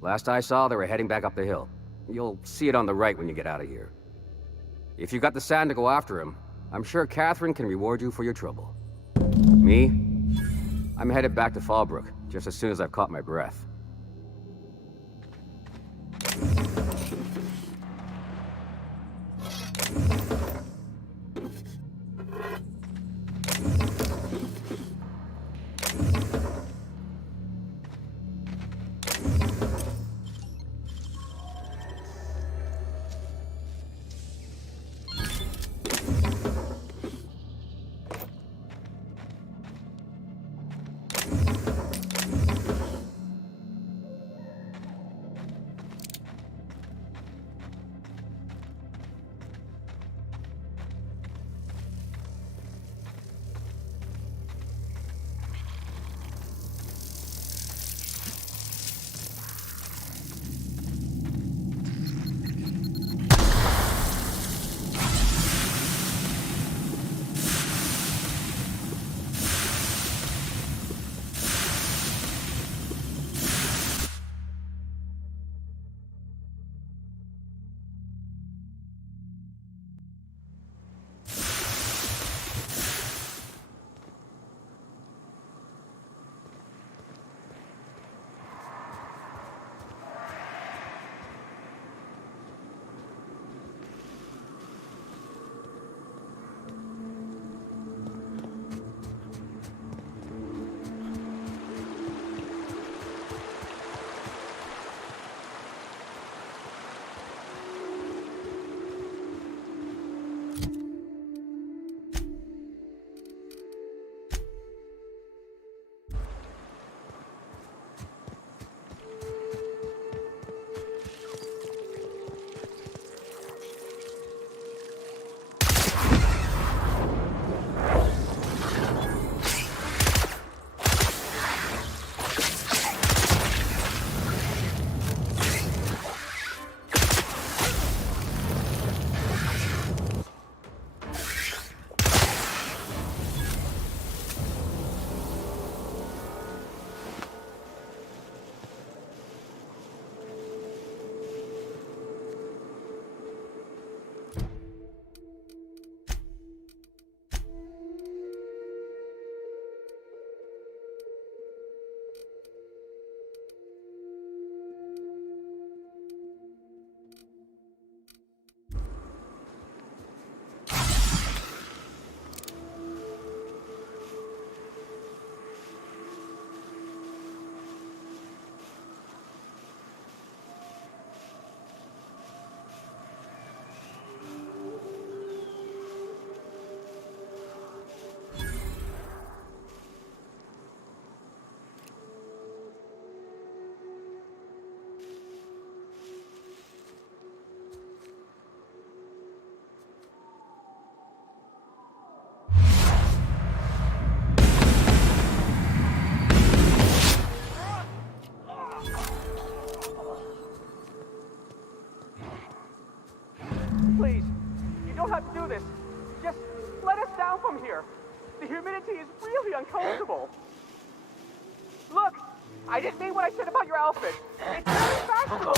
Last I saw, they were heading back up the hill. You'll see it on the right when you get out of here. If you got the sand to go after him, I'm sure Catherine can reward you for your trouble. Me? I'm headed back to Fallbrook, just as soon as I've caught my breath. Please, you don't have to do this. Just let us down from here. The humidity is really uncomfortable. Look, I didn't mean what I said about your outfit. It's very fashionable.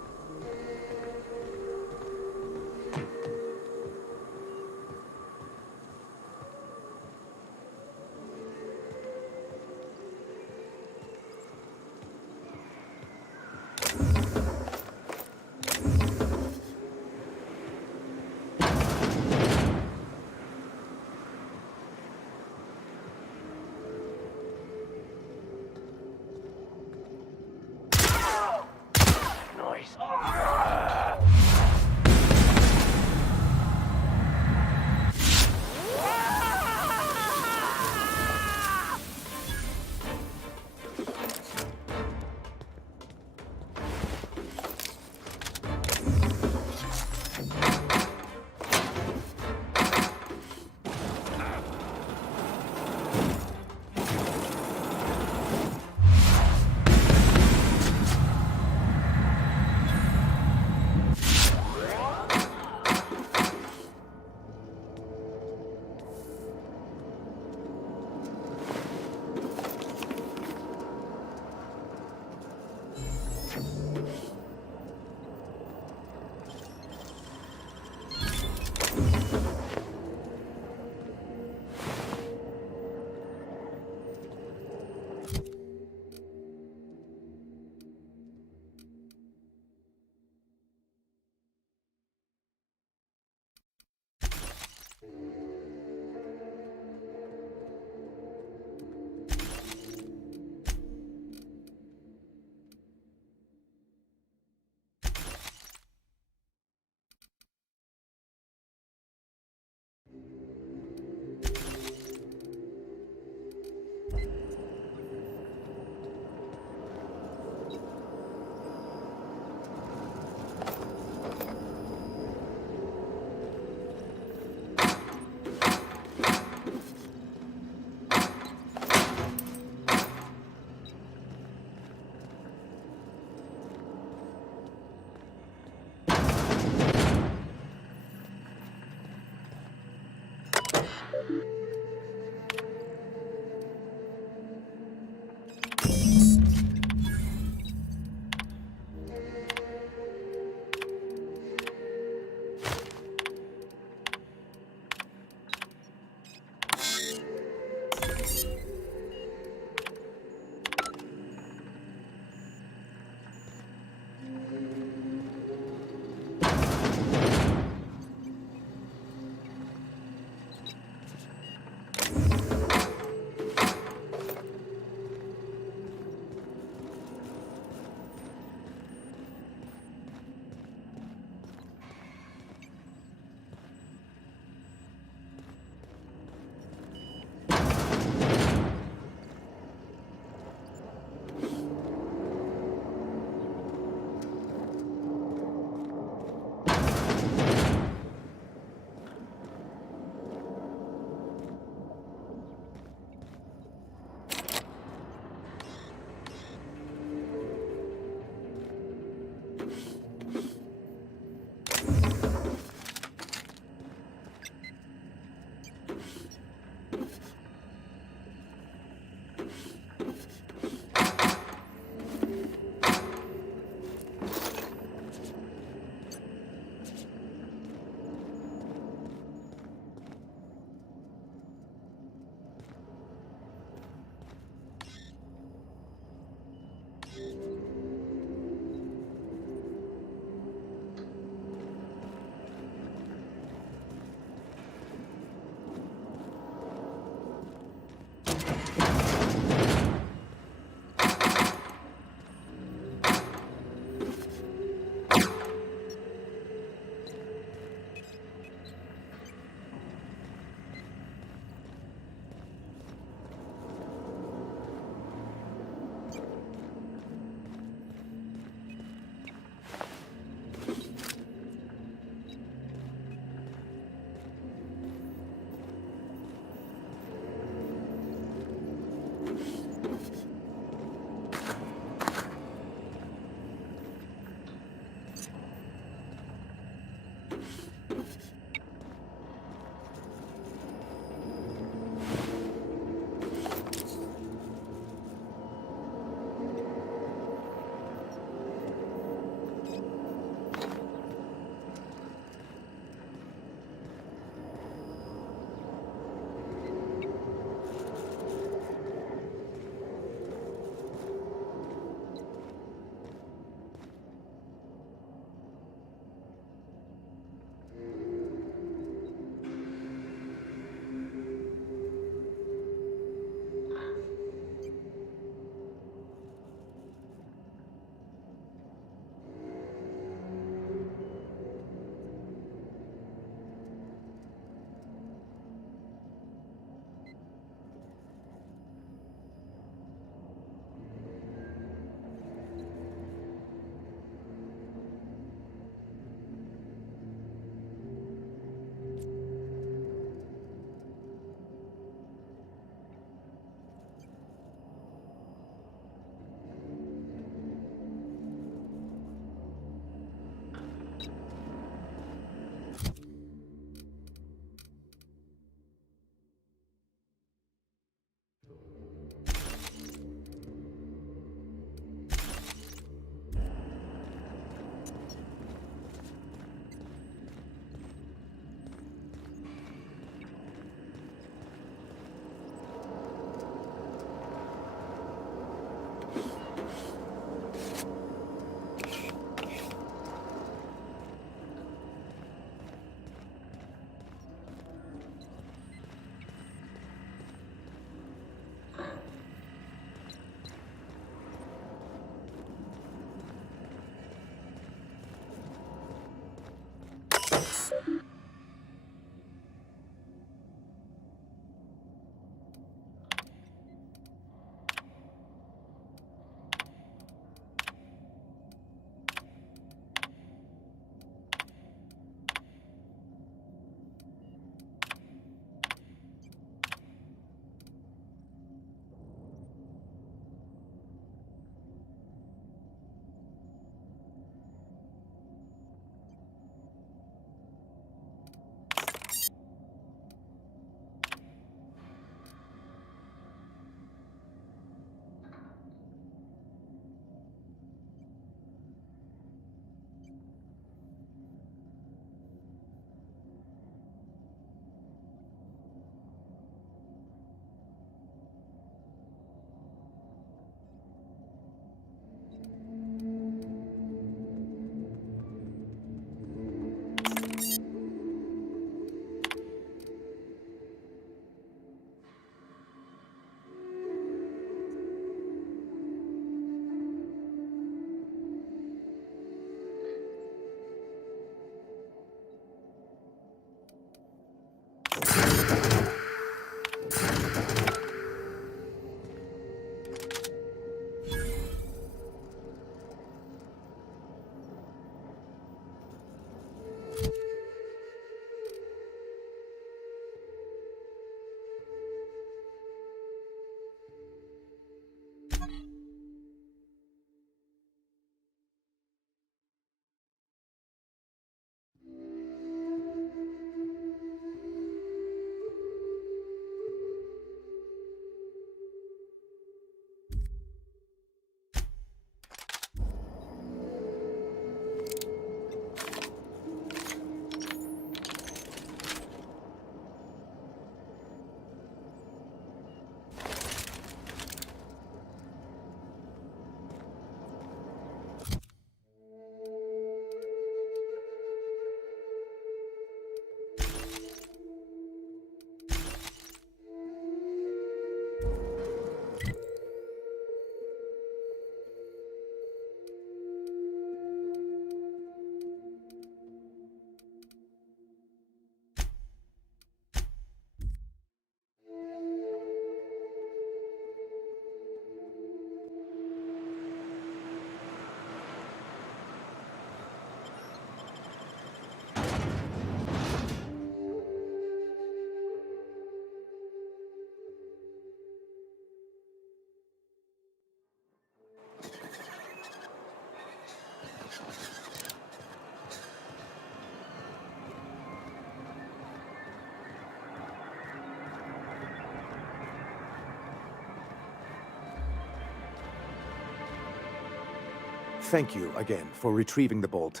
Thank you again for retrieving the bolt.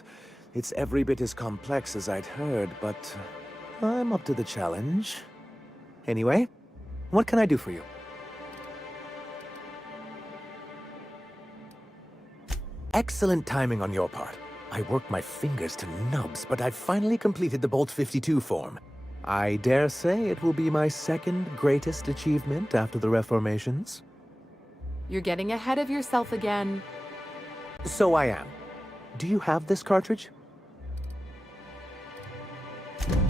It's every bit as complex as I'd heard, but I'm up to the challenge. Anyway, what can I do for you? Excellent timing on your part. I worked my fingers to nubs, but I've finally completed the Bolt 52 form. I dare say it will be my second greatest achievement after the Reformations. You're getting ahead of yourself again. So I am. Do you have this cartridge?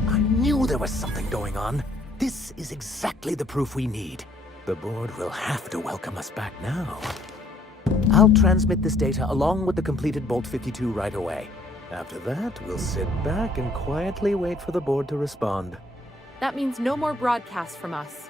I knew there was something going on. This is exactly the proof we need. The board will have to welcome us back now. I'll transmit this data along with the completed Bolt 52 right away. After that, we'll sit back and quietly wait for the board to respond. That means no more broadcasts from us.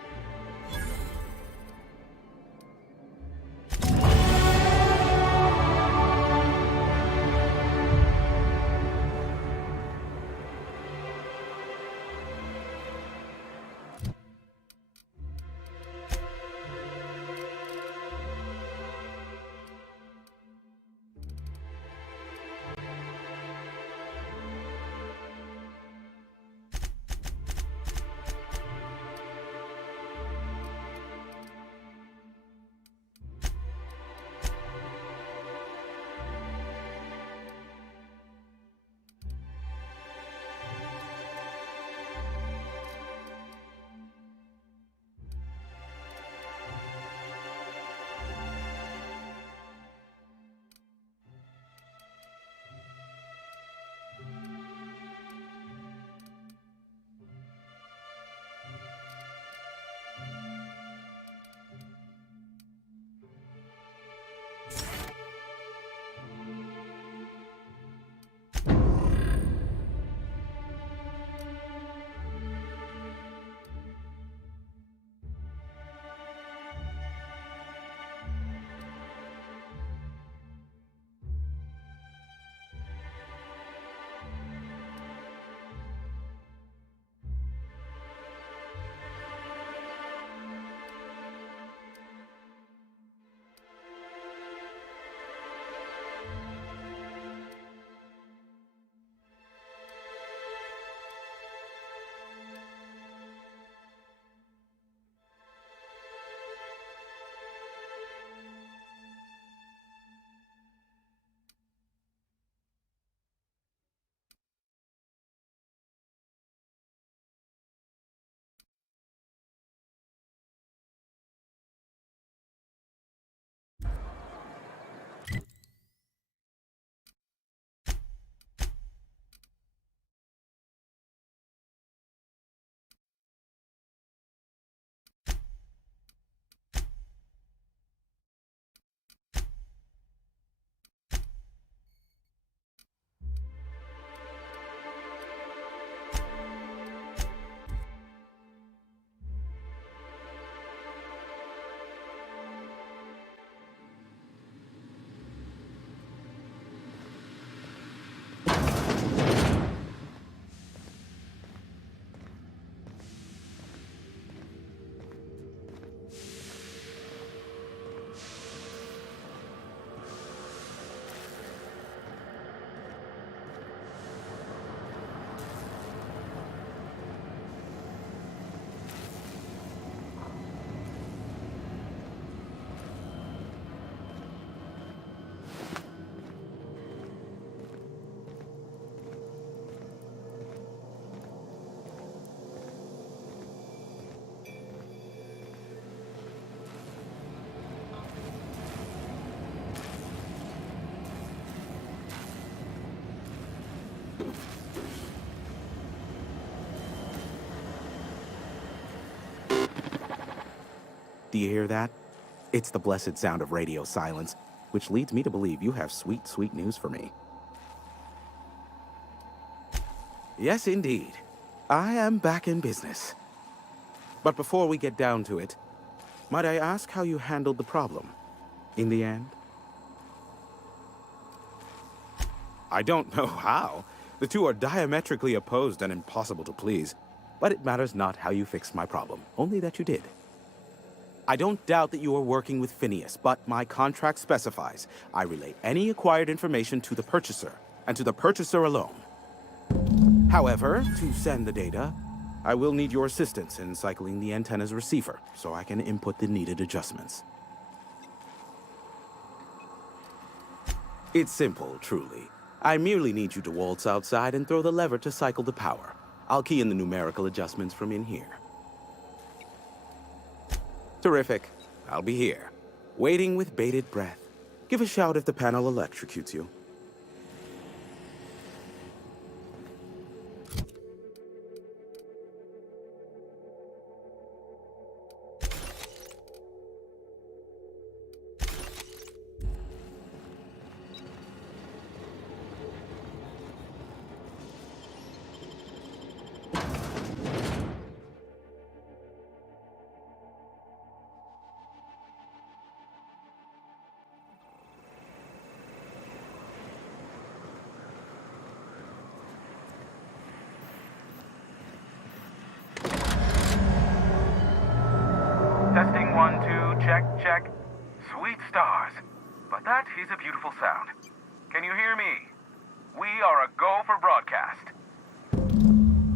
Do you hear that? It's the blessed sound of radio silence, which leads me to believe you have sweet, sweet news for me. Yes, indeed. I am back in business. But before we get down to it, might I ask how you handled the problem in the end? I don't know how. The two are diametrically opposed and impossible to please. But it matters not how you fixed my problem, only that you did. I don't doubt that you are working with Phineas, but my contract specifies I relay any acquired information to the purchaser, and to the purchaser alone. However, to send the data, I will need your assistance in cycling the antenna's receiver, so I can input the needed adjustments. It's simple, truly. I merely need you to waltz outside and throw the lever to cycle the power. I'll key in the numerical adjustments from in here. Terrific. I'll be here, waiting with bated breath. Give a shout if the panel electrocutes you. Testing 1, 2, check, check. Sweet stars. But that is a beautiful sound. Can you hear me? We are a go for broadcast.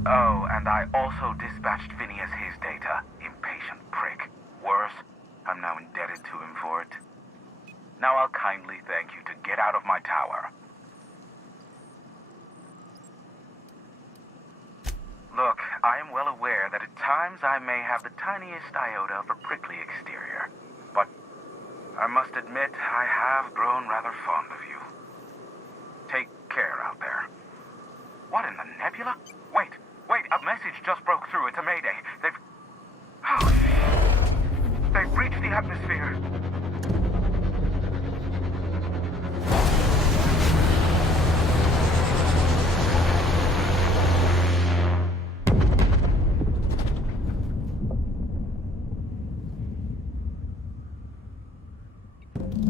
Oh, and I also dispatched Phineas his data. Impatient prick. Worse, I'm now indebted to him for it. Now I'll kindly thank you to get out of my tower. Look, I am well aware that at times I may have the tiniest iota of a prickly exterior, but I must admit I have grown rather fond of you. Take care out there. What in the nebula? Wait, a message just broke through. It's a mayday. They've breached the atmosphere.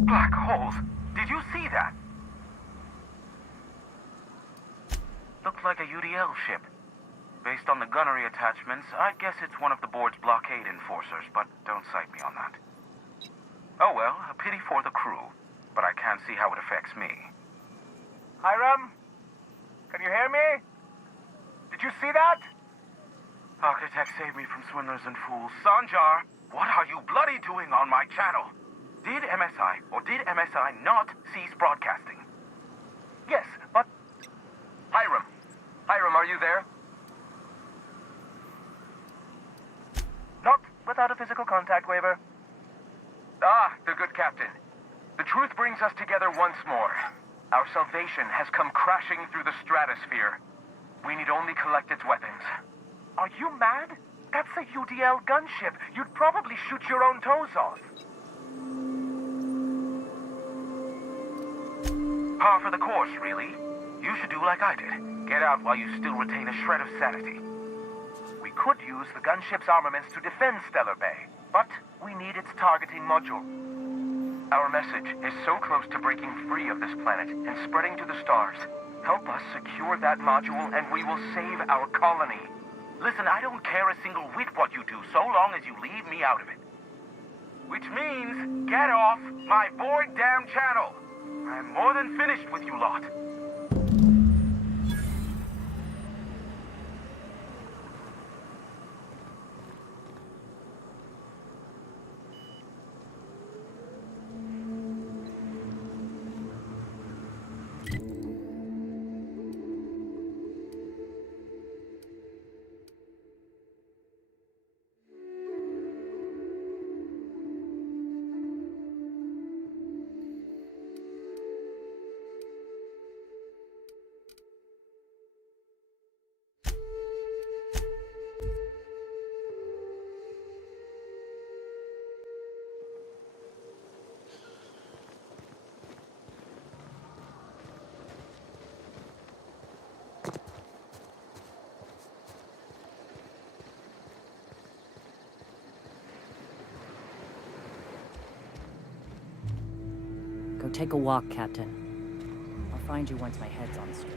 Black holes. Did you see that? Looks like a UDL ship. Based on the gunnery attachments, I guess it's one of the board's blockade enforcers, but don't cite me on that. Oh well, a pity for the crew, but I can't see how it affects me. Hiram? Can you hear me? Did you see that? Architect, save me from swindlers and fools. Sanjar, what are you bloody doing on my channel? Did MSI or did MSI not cease broadcasting? Yes, but... Hiram, are you there? Not without a physical contact waiver. Ah, the good captain. The truth brings us together once more. Our salvation has come crashing through the stratosphere. We need only collect its weapons. Are you mad? That's a UDL gunship. You'd probably shoot your own toes off. Par for the course, really. You should do like I did. Get out while you still retain a shred of sanity. We could use the gunship's armaments to defend Stellar Bay, but we need its targeting module. Our message is so close to breaking free of this planet and spreading to the stars. Help us secure that module and we will save our colony. Listen, I don't care a single whit what you do, so long as you leave me out of it. Which means, get off my void damn channel. I'm more than finished with you lot. Go take a walk, Captain. I'll find you once my head's on straight.